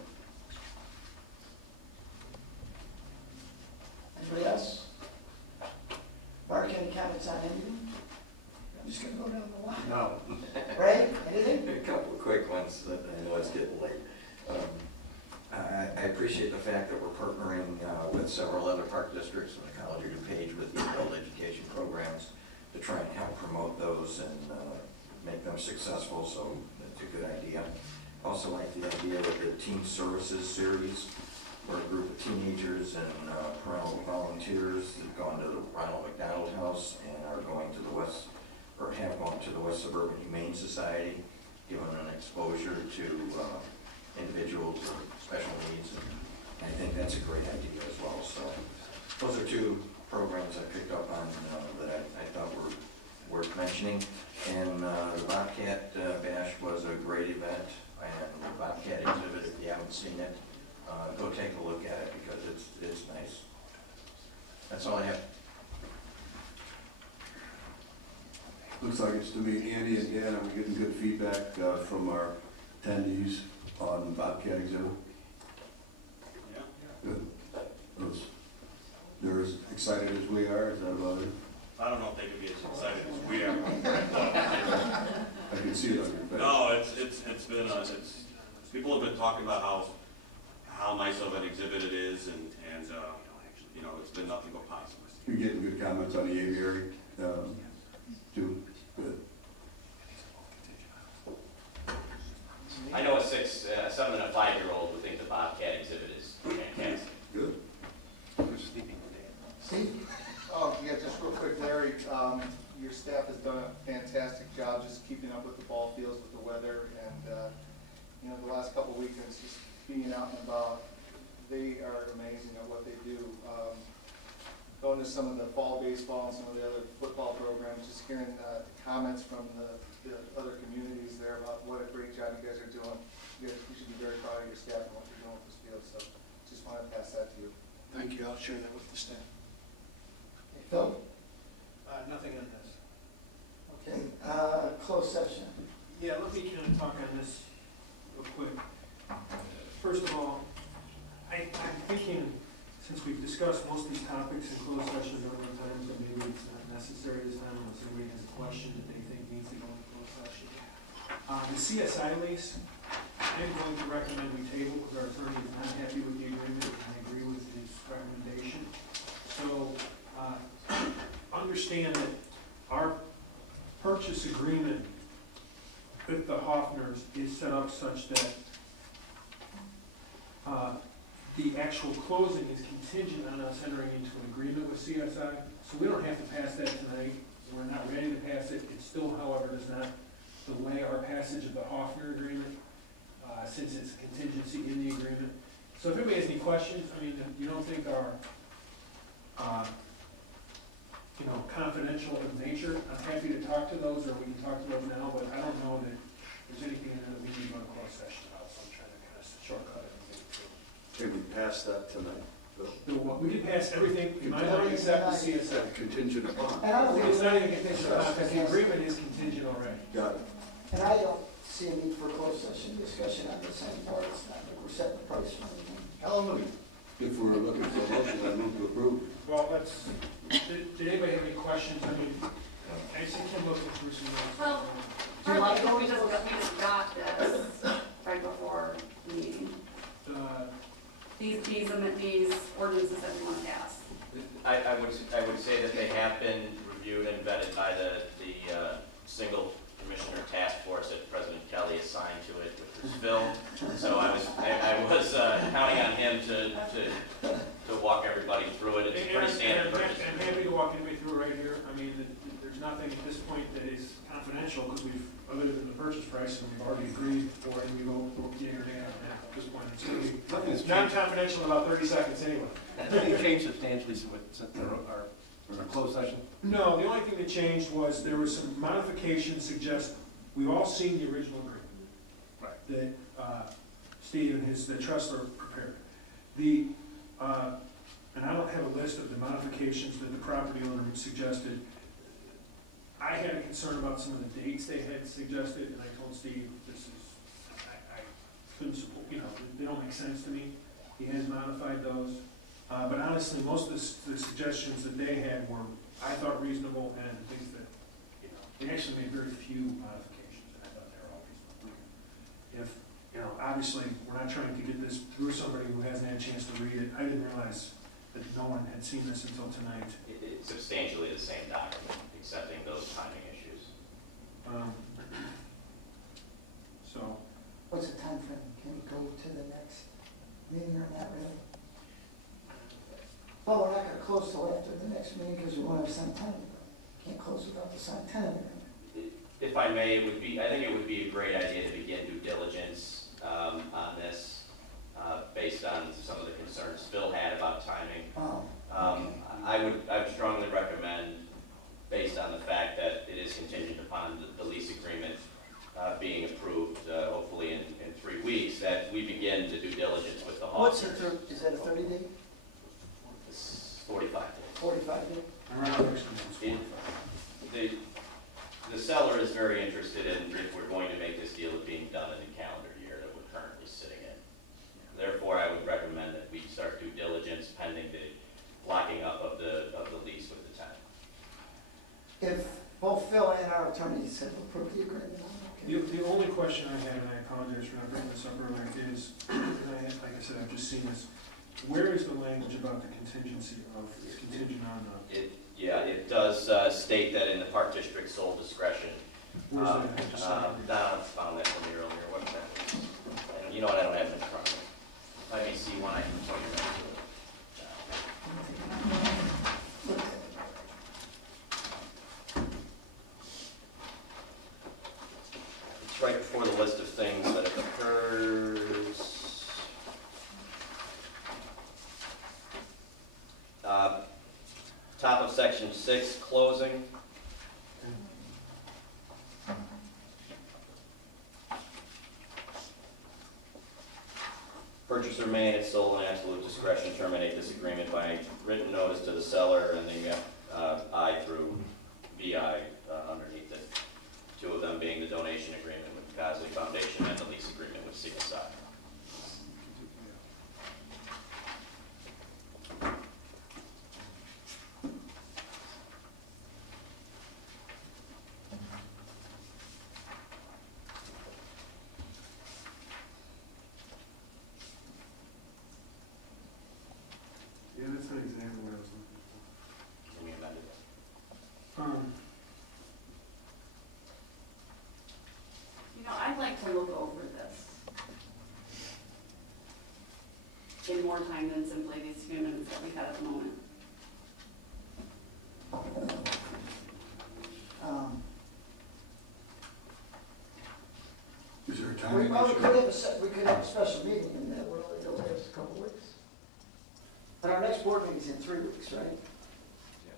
Anybody else? Mark, any comments on anything? I'm just gonna go down the line. No. Ray, anything? A couple of quick ones that I know it's getting late. I appreciate the fact that we're partnering with several other park districts and the College of DuPage with the adult education programs to try and help promote those and make them successful, so that's a good idea. Also like the idea of the Teen Services Series, where a group of teenagers and parental volunteers have gone to the Ronald McDonald House and are going to the West, or have gone to the West Suburban Humane Society, given an exposure to individuals with special needs, and I think that's a great idea as well. So those are two programs I picked up on that I thought were worth mentioning. And the Bobcat Bash was a great event, and the Bobcat exhibit, if you haven't seen it, go take a look at it because it's nice. That's all I have. Looks like it's to me, Andy and Dan, are we getting good feedback from our attendees on the Bobcat exhibit? Yeah. Good. They're as excited as we are, is that about it? I don't know if they could be as excited as we are. I can see it on your face. No, it's been, people have been talking about how nice of an exhibit it is, and you know, it's been nothing but positive. You're getting good comments on the aviary, too. Good. I know a 7 and a 5-year-old would think the Bobcat exhibit is fantastic. Good. Who's sleeping today? Steve? Oh, yeah, just real quick, Larry, your staff has done a fantastic job just keeping up with the ball fields, with the weather, and, you know, the last couple of weekends, just being out and about, they are amazing at what they do. Going to some of the fall baseball and some of the other football programs, just hearing comments from the other communities there about what a great job you guys are doing. You should be very proud of your staff and what you're doing with this field, so just want to pass that to you. Thank you, I'll share that with the staff. Phil? Nothing on this. Okay, closed session. Yeah, let me kind of talk on this real quick. First of all, I'm thinking, since we've discussed most of these topics in closed session several times, that maybe it's not necessary this time unless somebody has a question that they think needs to go into closed session. The CSI lease, I'm going to recommend we table because our attorney is not happy with the agreement, and I agree with his recommendation. So, understand that our purchase agreement with the Hoffners is set up such that the actual closing is contingent on us entering into an agreement with CSI. So we don't have to pass that tonight. We're not ready to pass it. It still, however, does not delay our passage passage of the Hoffner agreement, since it's a contingency in the agreement. So if anybody has any questions, I mean, if you don't think are, confidential in nature, I'm happy to talk to those, or we can talk to those now, but I don't know that there's anything in there that we need to go to closed session about, so I'm trying to kind of shortcut it and get it through. Can we pass that tonight? We can pass everything, in my mind, except the CSA. Contingent upon. And I don't think It's not even contingent upon, because the agreement is contingent already. Got it. And I don't see a need for closed session discussion on this anymore. It's not like we're setting the price for anything. Hallelujah. If we're looking for a motion, I move to approve. Well, did anybody have any questions? I mean, I see Kim looking through some notes. Well, partly because we just got this right before the meeting. These ordinances that we want to pass. I would say that they have been reviewed and vetted by the single commissioner task force that President Kelly assigned to it, which was Phil. So I was counting on him to walk everybody through it. It's pretty standard purchase. I'm happy to walk everybody through it right here. I mean, there's nothing at this point that is confidential, because we've, other than the purchase price, and we've already agreed for it, and we will yea or nay on that at this point. It's going to be non-confidential in about 30 seconds anyway. Nothing changed substantially since our closed session? No, the only thing that changed was there was some modifications suggest, we've all seen the original agreement. Right. That Steve and the Tressler prepared. And I don't have a list of the modifications that the property owner suggested. I had a concern about some of the dates they had suggested, and I told Steve, I couldn't support, they don't make sense to me. He has modified those. But honestly, most of the suggestions that they had were, I thought, reasonable, and things that, they actually made very few modifications, and I thought they were all reasonable. If, obviously, we're not trying to get this through somebody who hasn't had a chance to read it. I didn't realize that no one had seen this until tonight. It's substantially the same document, excepting those timing issues. So. What's the time frame? Can we go to the next meeting or not really? Well, we're not gonna close till after the next meeting because we won't have signed tenant. Can't close without the signed tenant agreement. If I may, I think it would be a great idea to begin due diligence on this, based on some of the concerns Phil had about timing. Oh, I would strongly recommend, based on the fact that it is contingent upon the lease agreement being approved, hopefully in 3 weeks, that we begin the due diligence with the what's Hawkers. the, is that a 30 day? It's 45 days. 45 day? The seller is very interested in, if we're going to make this deal, it being done in the calendar year that we're currently sitting in. Therefore, I would recommend that we start due diligence pending the locking up of the lease with the tenant. If both Phil and our attorneys have approved the agreement, I'm okay. The only question I had, and I apologize for not bringing this up earlier, is, like I said, I've just seen this. Where is the language about the contingency of, it's contingent on It does state that in the Park District sole discretion. where's that? Just so I Don found that from me earlier. What's that? And you know what? I don't have it in front of me. Let me see one I can point you back to it. It's right before the list of things that occurs. Top of section 6, closing. Purchaser may, at its sole and absolute discretion, terminate this agreement by written notice to the seller, and the I through VI underneath it. Two of them being the donation agreement with the Cosley Foundation and the lease agreement with CSI. Yeah, that's not exactly what I was looking for. Can we amend it? I'd like to look over this in more time than simply these few minutes that we have at the moment. timing Well, we issue? could have we could have a special meeting, and that will only last a couple weeks. But our next board meeting's in 3 weeks, right? Yes.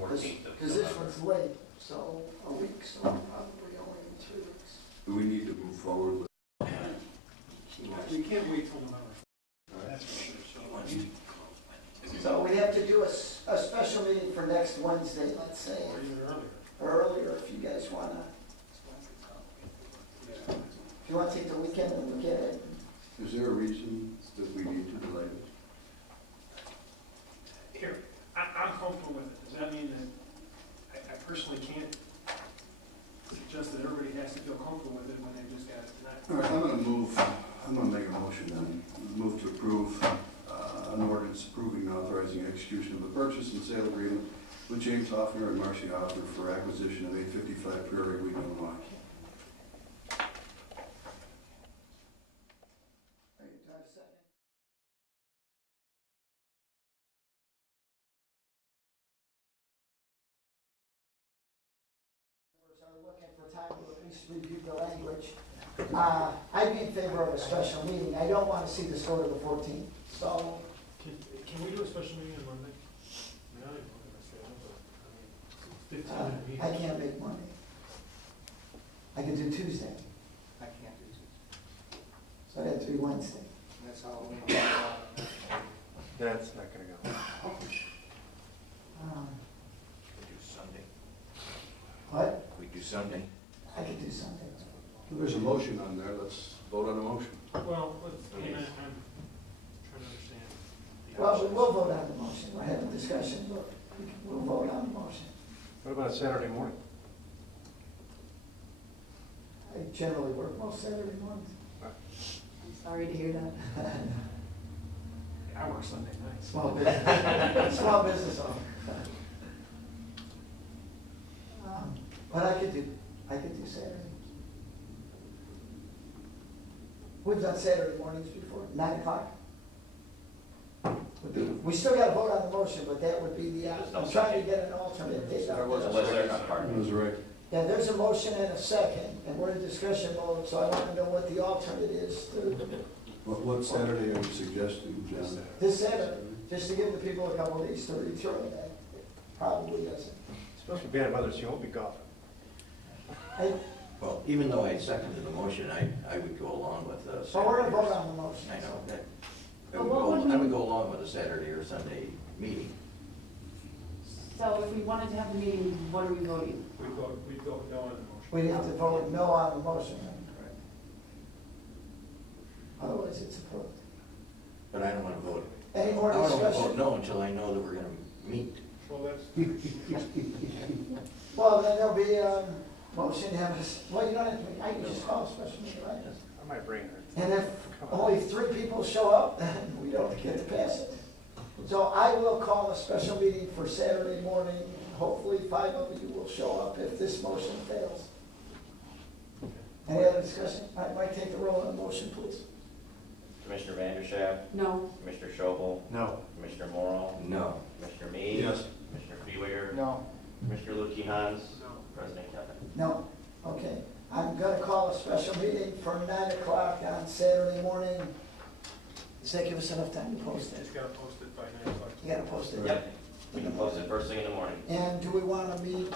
14th of Because this November. one's late, so a week, so probably only in 3 weeks. Do we need to move forward with? We can't wait till November. That's for sure. So we have to do a special meeting for next Wednesday, let's say, Or even earlier. or earlier if you guys wanna. If you wanna take the weekend and look at it. Is there a reason that we need to delay this? Here, I'm comfortable with it. Does that mean that I personally can't suggest that everybody has to feel comfortable with it when they just got it tonight? All right, I'm gonna make a motion then. Move to approve an ordinance approving and authorizing execution of a purchase and sale agreement with James Hoffner and Marcy Hoffner for acquisition of 855 Prairie, Wheaton, Illinois. Are looking for time to at least review the language. I'd be in favor of a special meeting. I don't want to see this go to the 14th, so. Can we do a special meeting on Monday? I don't even know if it's 15 minutes. I can't make Monday. I can do Tuesday, I can't do Tuesday. so it'd have to be Wednesday. That's how we. That's not gonna go. We do Sunday. What? We do Sunday. I could do Sunday. There's a motion on there. Let's vote on the motion. Well, I'm trying to understand. the Well, options. we'll vote on the motion. We're having a discussion, but we'll vote on the motion. What about Saturday morning? I generally work most Saturday mornings. I'm sorry to hear that. I work Sunday nights. Small business, small business owner. But I could do Saturday. We've done Saturday mornings before, 9 o'clock. We still got to vote on the motion, but that would be the, I'm trying to get an alternate date out there. Unless they're not part of it. That was right. Yeah, there's a motion and a second, and we're in discussion mode, so I want to know what the alternate is to What Saturday are you suggesting, John? this Saturday, just to give the people a couple of days to read through it. That probably doesn't. It's supposed to be bad weather, so you won't be golfing. Well, even though I seconded the motion, I would go along with the So we're going to Saturday or vote on the motion. I know, that, But what would I we- would go along with a Saturday or Sunday meeting. So if we wanted to have the meeting, what are we voting? We vote no on the motion. We'd have to vote no on the motion. Otherwise, it's approved. But I don't want to vote. Any more I don't want to vote discussion? no until I know that we're going to meet. Well, that's, Well, then there'll be a motion, well, you don't have to, I can just call a special meeting, right? I might bring her. And if only 3 people show up, then we don't get to pass it. So I will call a special meeting for Saturday morning. Hopefully 5 of you will show up if this motion fails. Any other discussion? I might take the roll on the motion, please. Commissioner Vandershaft, No. Commissioner Schobel, No. Commissioner Morrow, No. Commissioner Mead. Yes. Commissioner Freewater. No. Commissioner Lukey Hans. no. President Kevin. No? Okay. I'm gonna call a special meeting for 9 o'clock on Saturday morning. Does that give us enough time to post it? It's got to post it by 9 o'clock. You gotta post it? Yep, we can post it first thing in the morning. And do we wanna meet,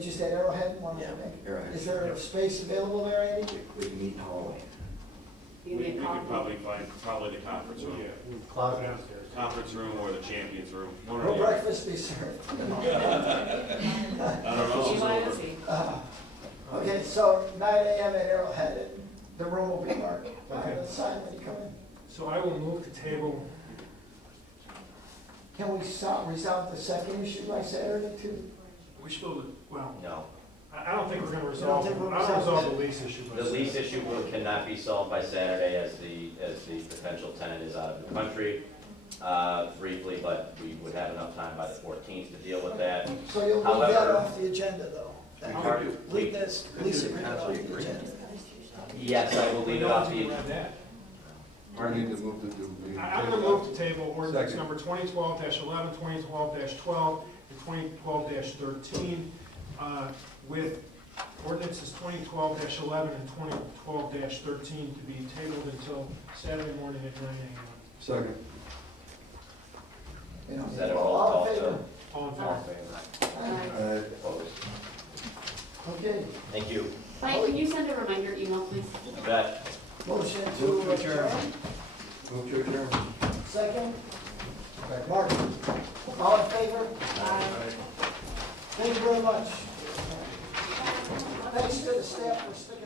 just at Arrowhead? Wanna Yeah, make- Arrowhead. Is there a space available there, Andy? We can meet in the hallway. You We need could coffee? probably find, the conference room. Closet downstairs. Conference room or the champions room. One or Will the other. breakfast be served? I don't know. G-Y-O-C. Okay, so 9 a.m. at Arrowhead, and the room will be marked on Okay. the sign when you come in. So I will move to table. Can we resolve the second issue by Saturday too? We still, well, No. I don't think we're going to You resolve, don't think we'll I don't resolve resolve the lease issue. The lease issue cannot be solved by Saturday as the potential tenant is out of the country, briefly, but we would have enough time by the 14th to deal with that. So you'll leave that However- off the agenda though? We That- could do- Leave this lease do the agreement off council the agreement. agenda. Yes, I will leave it off the, I need to move to do. I'm going to move to table ordinance Second. number 2012-11, 2012-12, and 2012-13 with Ordinances 2012-11 and 2012-13 to be tabled until Saturday morning at 9 a.m. Second. You know, Is that a all in favor? All in favor? Opposed? Okay, Thank you. Mike, can you send a reminder email, please? You bet. motion Move to to adjourn. adjourn. Move to adjourn. Second. Mark, all in favor? Thank you very much. Thanks to the staff for sticking